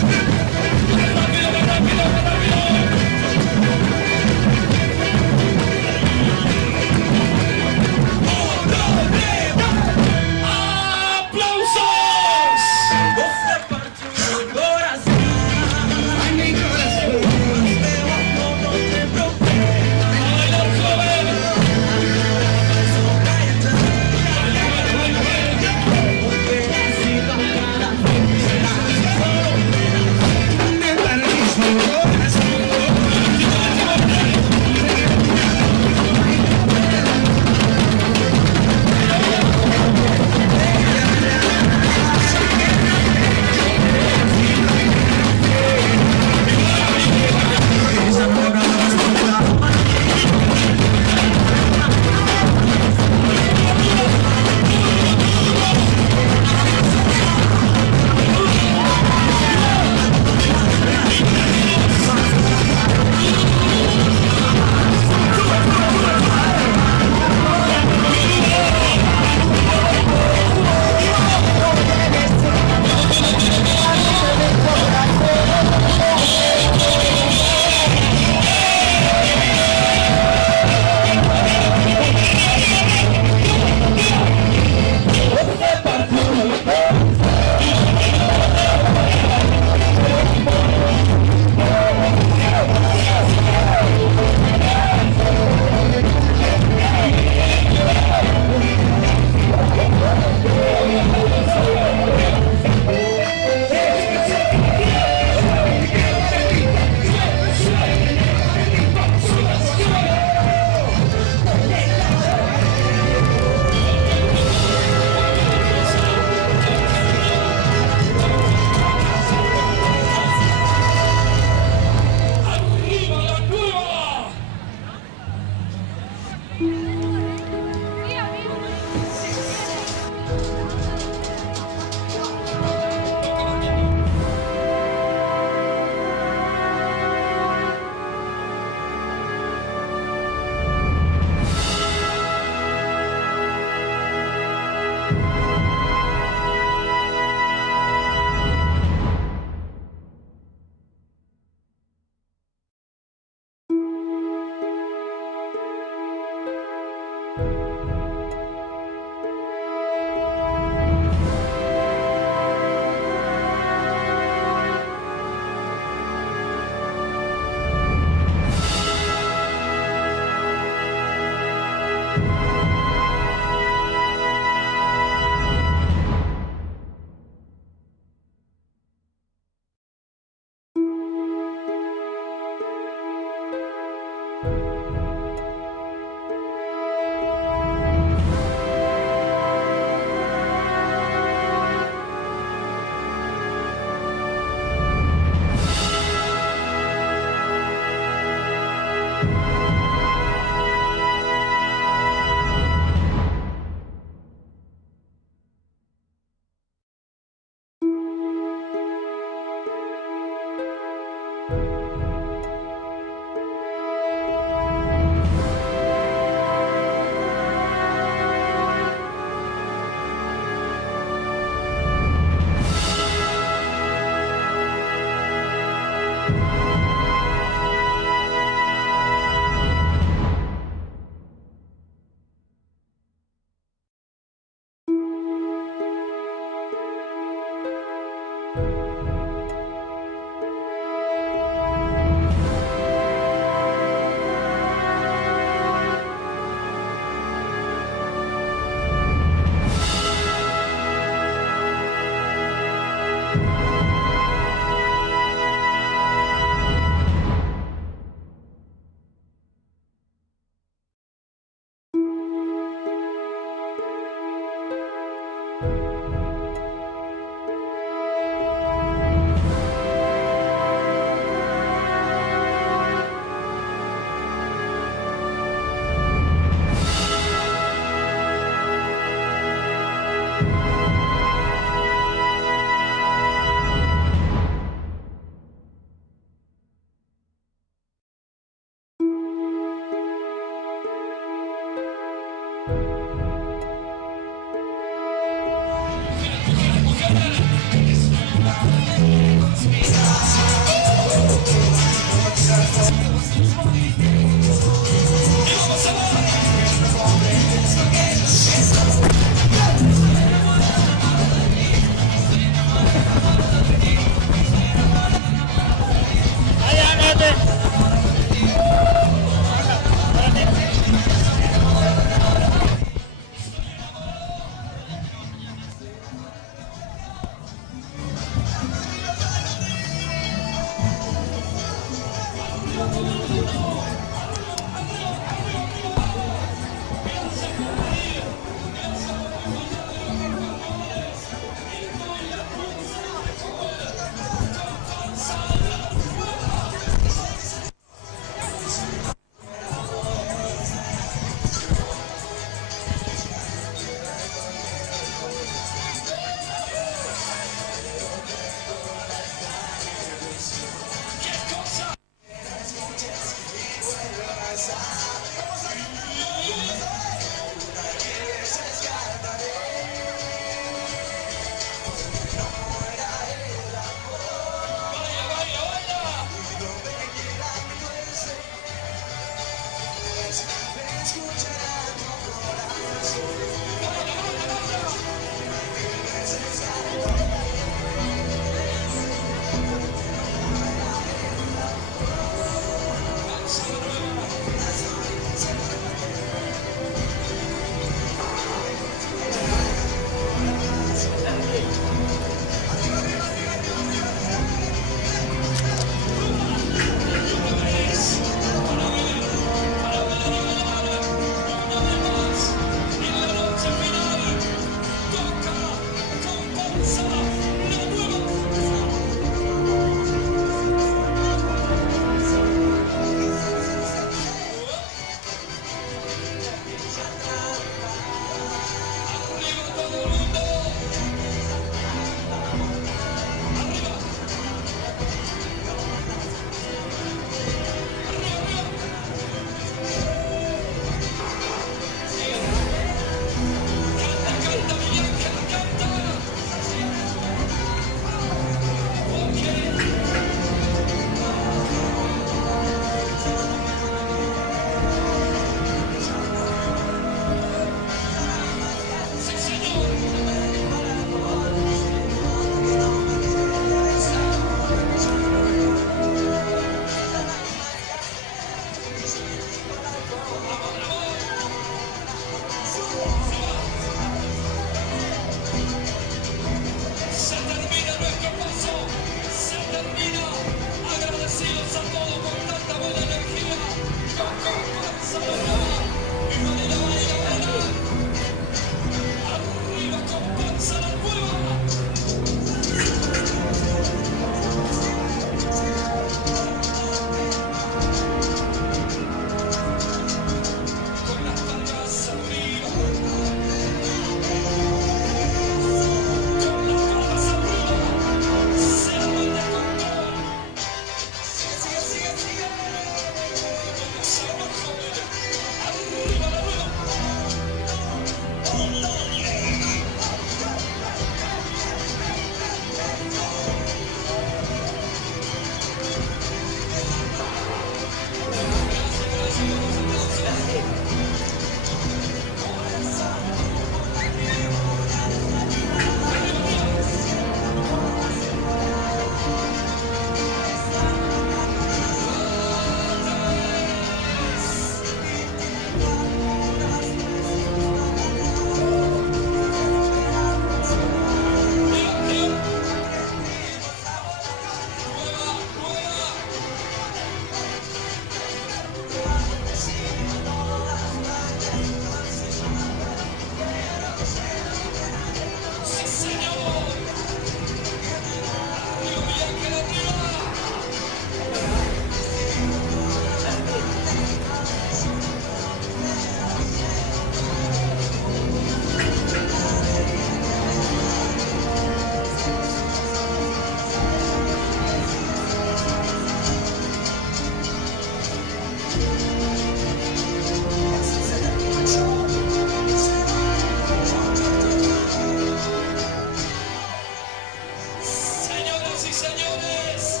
Señoras y señores,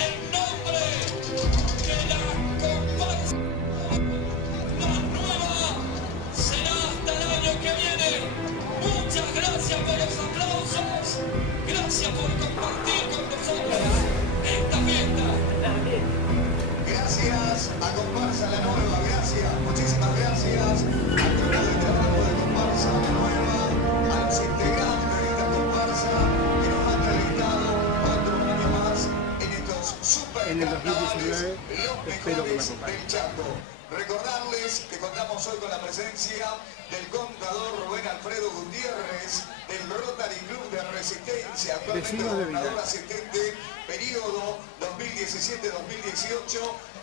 el nombre de la comparsa más nueva será hasta el año que viene. Muchas gracias por los aplausos, gracias por compartir con nosotros esta fiesta. Gracias a Comparsa La Nueva, gracias, muchísimas gracias al grupo de trabajo de Comparsa La Nueva, a los integrantes de esta comparsa que nos han realizado otro año más en estos super En el carnavales, 2019 los espero que me mejores acompañen. del Chaco. Recordarles que contamos hoy con la presencia del contador Rubén Alfredo Gutiérrez del Rotary Club de Resistencia, actualmente Vecinos de gobernador Vidal. asistente, periodo 2017-2018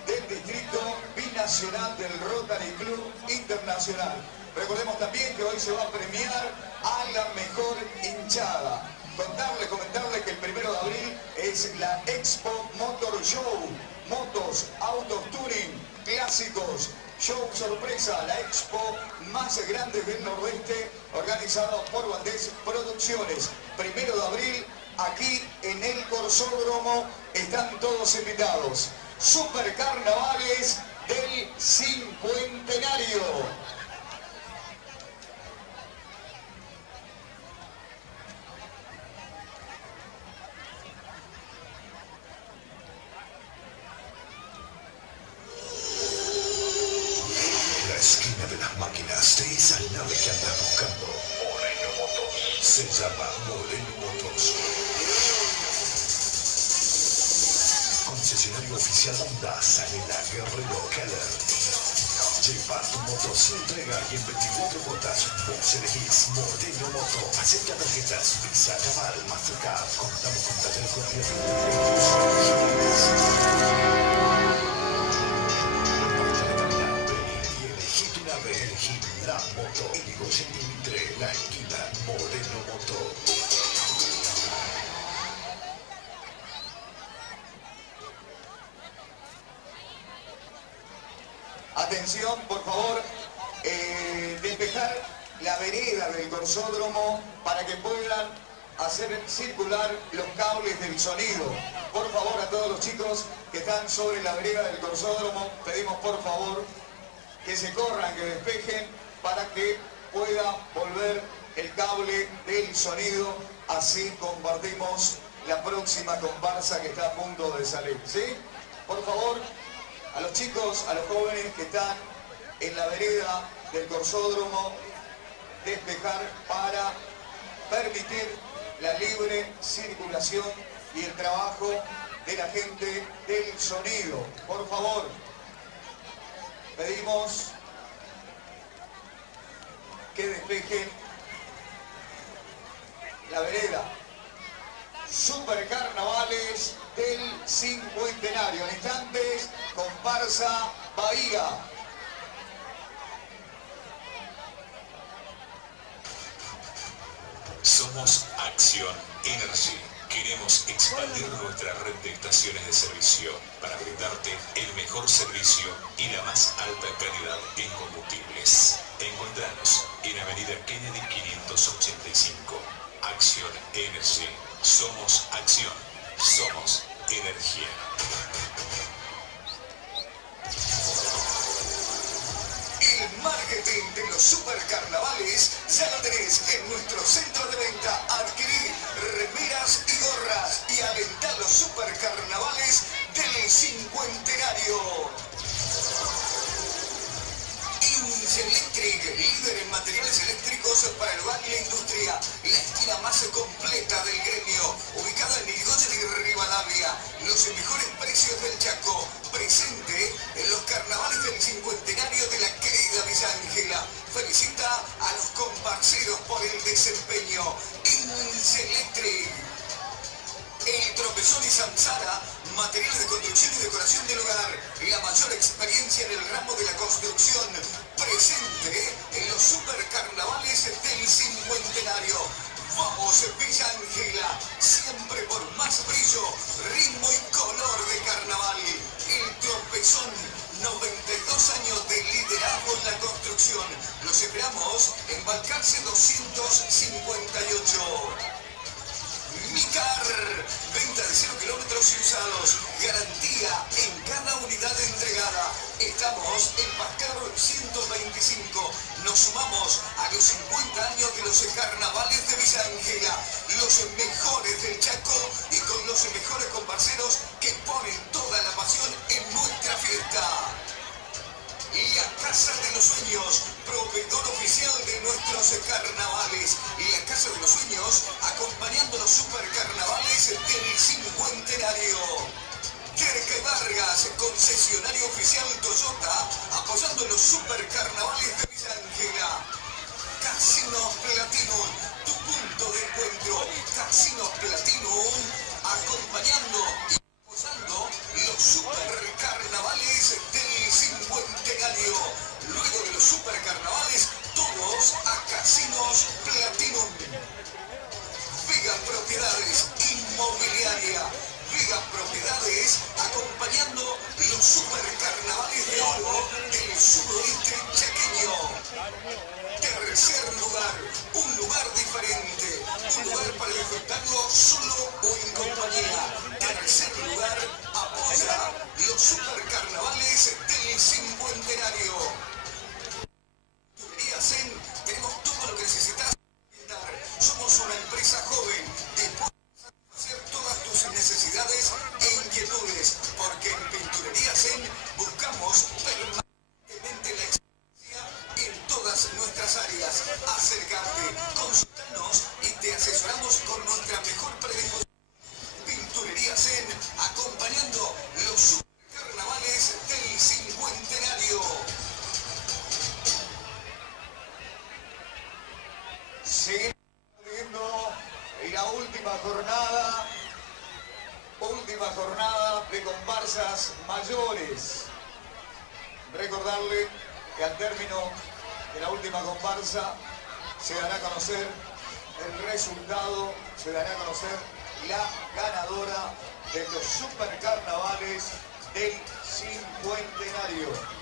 del Distrito Binacional del Rotary Club Internacional. Recordemos también que hoy se va a premiar a la mejor hinchada. Comentarles que el 1 de abril es la Expo Motor Show, motos, autos, tuning, clásicos, show sorpresa, la expo más grande del Nordeste, organizado por Valdés Producciones. 1 de abril, aquí en el Corsódromo, están todos invitados. Super Carnavales del Cincuentenario. La esquina de las máquinas de esa nave que andas buscando. Moreno Motors. Se llama Moreno Motors. Concesionario oficial Honda, Sanela, Guerrero, Keller. Lleva tu moto, se entrega y en 24 cuotas. Vos elegís Moreno Moto. Acepta tarjetas Visa, Cabal, Mastercard. Contamos con talleres y elegí tu nave, elegí la moto. Irigoyen y Mitre, la esquina, Moreno Moto. Atención, por favor, despejar la vereda del Corsódromo para que puedan hacer circular los cables del sonido. Por favor, a todos los chicos que están sobre la vereda del Corsódromo, pedimos por favor que se corran, que despejen para que pueda volver el cable del sonido. Así compartimos la próxima comparsa que está a punto de salir, ¿sí? Por favor, a los chicos, a los jóvenes que están en la vereda del Corsódromo, despejar para permitir la libre circulación y el trabajo de la gente del sonido. Por favor, pedimos que despejen la vereda. Super Carnavales del Cincuentenario. En instantes, comparsa Bahía. Somos Acción Energy. Queremos expandir nuestra red de estaciones de servicio para brindarte el mejor servicio y la más alta calidad en combustibles. Encontranos en Avenida Kennedy 585. Acción Energy. Somos acción. Somos energía. El marketing de los super carnavales ya lo tenés en nuestro centro de venta. Adquirí remeras y gorras y alentar los super carnavales del Cincuentenario. Electric, líder en materiales eléctricos para el hogar y la industria, la esquina más completa del gremio, ubicada en Irigoyen y Rivadavia, los mejores precios del Chaco, presente en los carnavales del Cincuentenario de la querida Villa Ángela. Felicita a los comparceros por el desempeño. Electric. El Tropezón y Samsara, materiales de construcción y decoración del hogar, la mayor experiencia en el ramo de la construcción, presente en los super carnavales del Cincuentenario. Vamos, Villa Ángela, siempre por más brillo, ritmo y color de carnaval. El Tropezón 90. Los esperamos en Balcarce 258. Micar, venta de 0 kilómetros y usados, garantía en cada unidad entregada. Estamos en Pascar 125. Nos sumamos a los 50 años de los carnavales de Villa Ángela, los mejores del Chaco y con los mejores comparceros que ponen toda la pasión en nuestra fiesta. La Casa de los Sueños, proveedor oficial de nuestros carnavales. La Casa de los Sueños, acompañando los supercarnavales del cincuentenario. Terca y Vargas, concesionario oficial Toyota, apoyando los supercarnavales de Villa Ángela. Casinos Platinum, tu punto de encuentro. Casinos Platinum, acompañando y apoyando los supercarnavales del cincuentenario. Luego de los supercarnavales, todos a Casinos Platinum. Vega Propiedades Inmobiliaria. Vega Propiedades, acompañando los supercarnavales de oro del suroeste chaqueño. Tercer lugar, un lugar diferente, un lugar para disfrutarlo solo o en compañía. Tercer lugar, apoya los supercarnavales del cincuentenario. Tuberías Zen, tenemos todo lo que necesitas. Somos una empresa joven, dispuesta a satisfacer todas tus necesidades e inquietudes, porque en Pinturería Zen buscamos permanentemente la excelencia en todas nuestras áreas. Acércate, consultanos y te asesoramos con nuestra mejor predisposición. Pinturería Zen, acompañando los supercarnavales del cincuentenario. Seguimos viendo la última jornada de comparsas mayores. Recordarle que al término de la última comparsa se dará a conocer el resultado, se dará a conocer la ganadora de los supercarnavales del cincuentenario.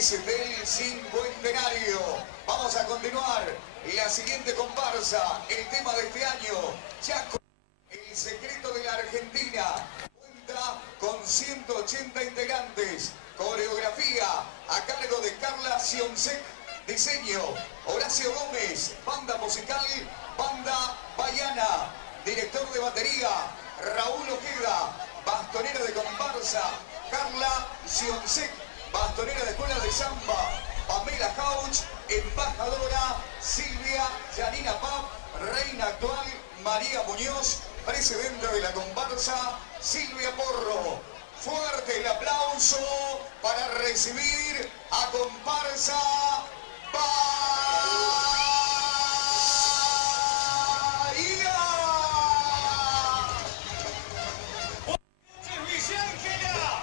es del cincuentenario. Vamos a continuar. La siguiente comparsa, el tema de este año, Chaco, el secreto de la Argentina. Cuenta con 180 integrantes. Coreografía a cargo de Carla Sioncek. Diseño, Horacio Gómez. Banda musical, Banda Baiana. Director de batería, Raúl Ojeda. Bastonera de comparsa, Carla Sioncek. Bastonera de escuela de samba, Pamela Couch. Embajadora, Silvia Yanina Pap. Reina actual, María Muñoz. Presidenta de la comparsa, Silvia Porro. Fuerte el aplauso para recibir a comparsa Bahía. Villa Ángela.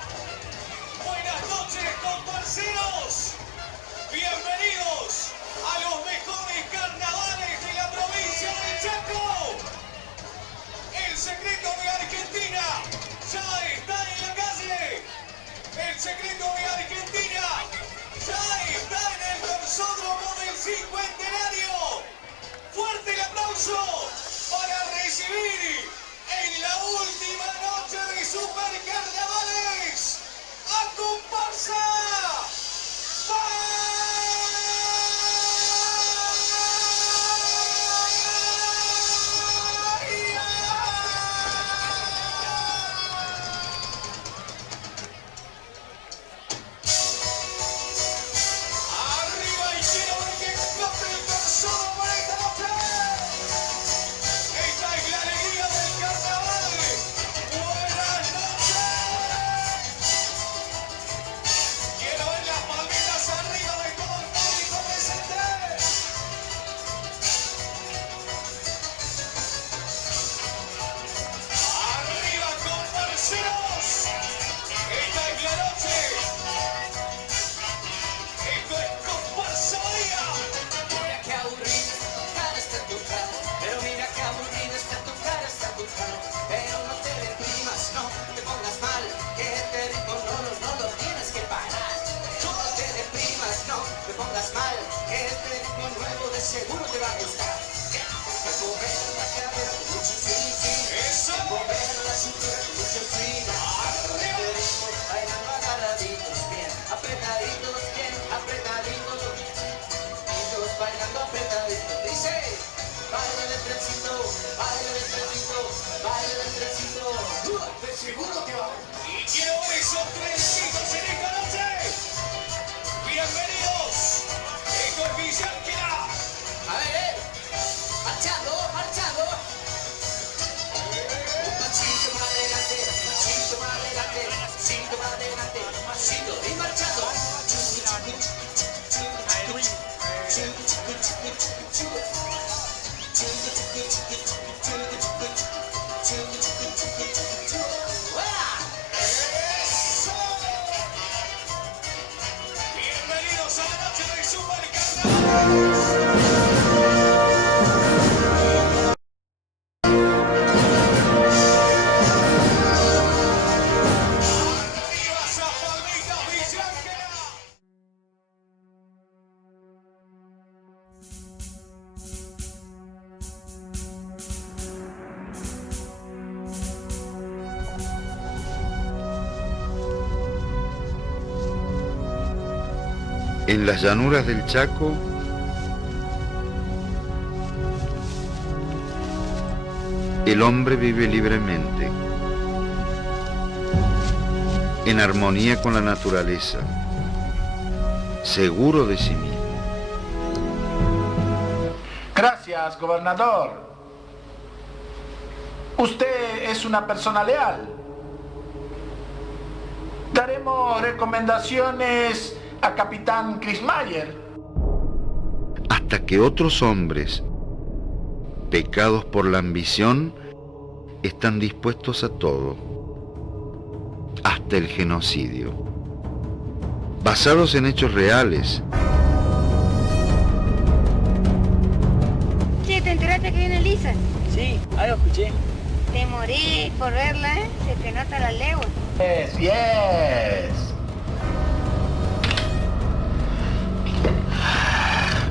Buenas noches, comparseros. Bienvenidos a los mejores carnavales de la provincia del Chaco. El secreto de Argentina ya está en la calle. El secreto de Argentina ya está en el versódromo del cincuentenario. Fuerte el aplauso para recibir en la última noche de Supercarnavales a comparsa arriba y quiero ver que explote el versódromo en esta noche. Esta es la alegría del carnaval. Buenas noches. Quiero ver las palmitas arriba de todo el público presente. Arriba, comparseros. Esta es la noche. Esto es comparsa Bahía. Mira qué aburrida cara está tu cara, pero mira qué aburrida está tu cara, está tu cara. Pero no te deprimas, no te pongas mal, que este ritmo no lo tienes que parar. No te deprimas, no te pongas mal, que este ritmo nuevo de seguro te va a gustar. Mover la cadera con mucho swing, Eso. mover la cintura con mucho swing. Este ritmo bailando agarraditos, bien apretaditos, todos bailando apretaditos. Dice, baile del trencito, baile del trencito, baile del trencito. De seguro te va a gustar. Y quiero ver esos trencitos en esta noche. Bienvenidos. Esto es Villa Ángela. A ver, marchando, marchando. Un pasito más adelante, pasito más adelante, pasito más adelante, pasito y marchando. Eso. Bienvenidos a la noche de Supercarnaval. Arriba esas palmitas, Villa Ángela. En las llanuras del Chaco, el hombre vive libremente, en armonía con la naturaleza, seguro de sí mismo. Gracias, gobernador. Usted es una persona leal. Daremos recomendaciones a Capitán Krismayer. Hasta que otros hombres, pecados por la ambición, están dispuestos a todo, hasta el genocidio, basados en hechos reales. Che, ¿te enteraste que viene Lisa? Sí, algo escuché. Te morí por verla, ¿eh? Se te nota la legua. Yes.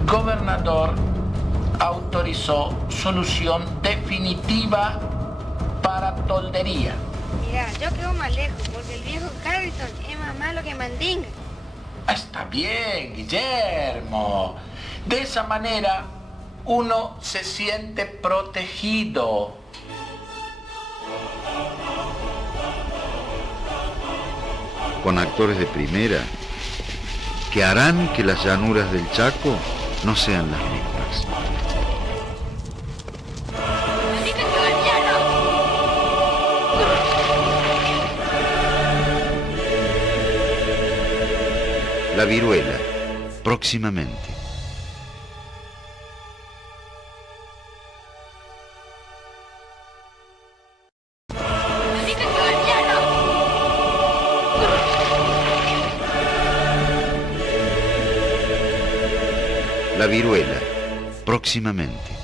Gobernador autorizó solución definitiva para toldería. Mira, yo quedo más lejos porque el viejo Carlton es más malo que Mandinga. Está bien, Guillermo. De esa manera uno se siente protegido. Con actores de primera que harán que las llanuras del Chaco no sean las mismas. La viruela, próximamente. La viruela, próximamente.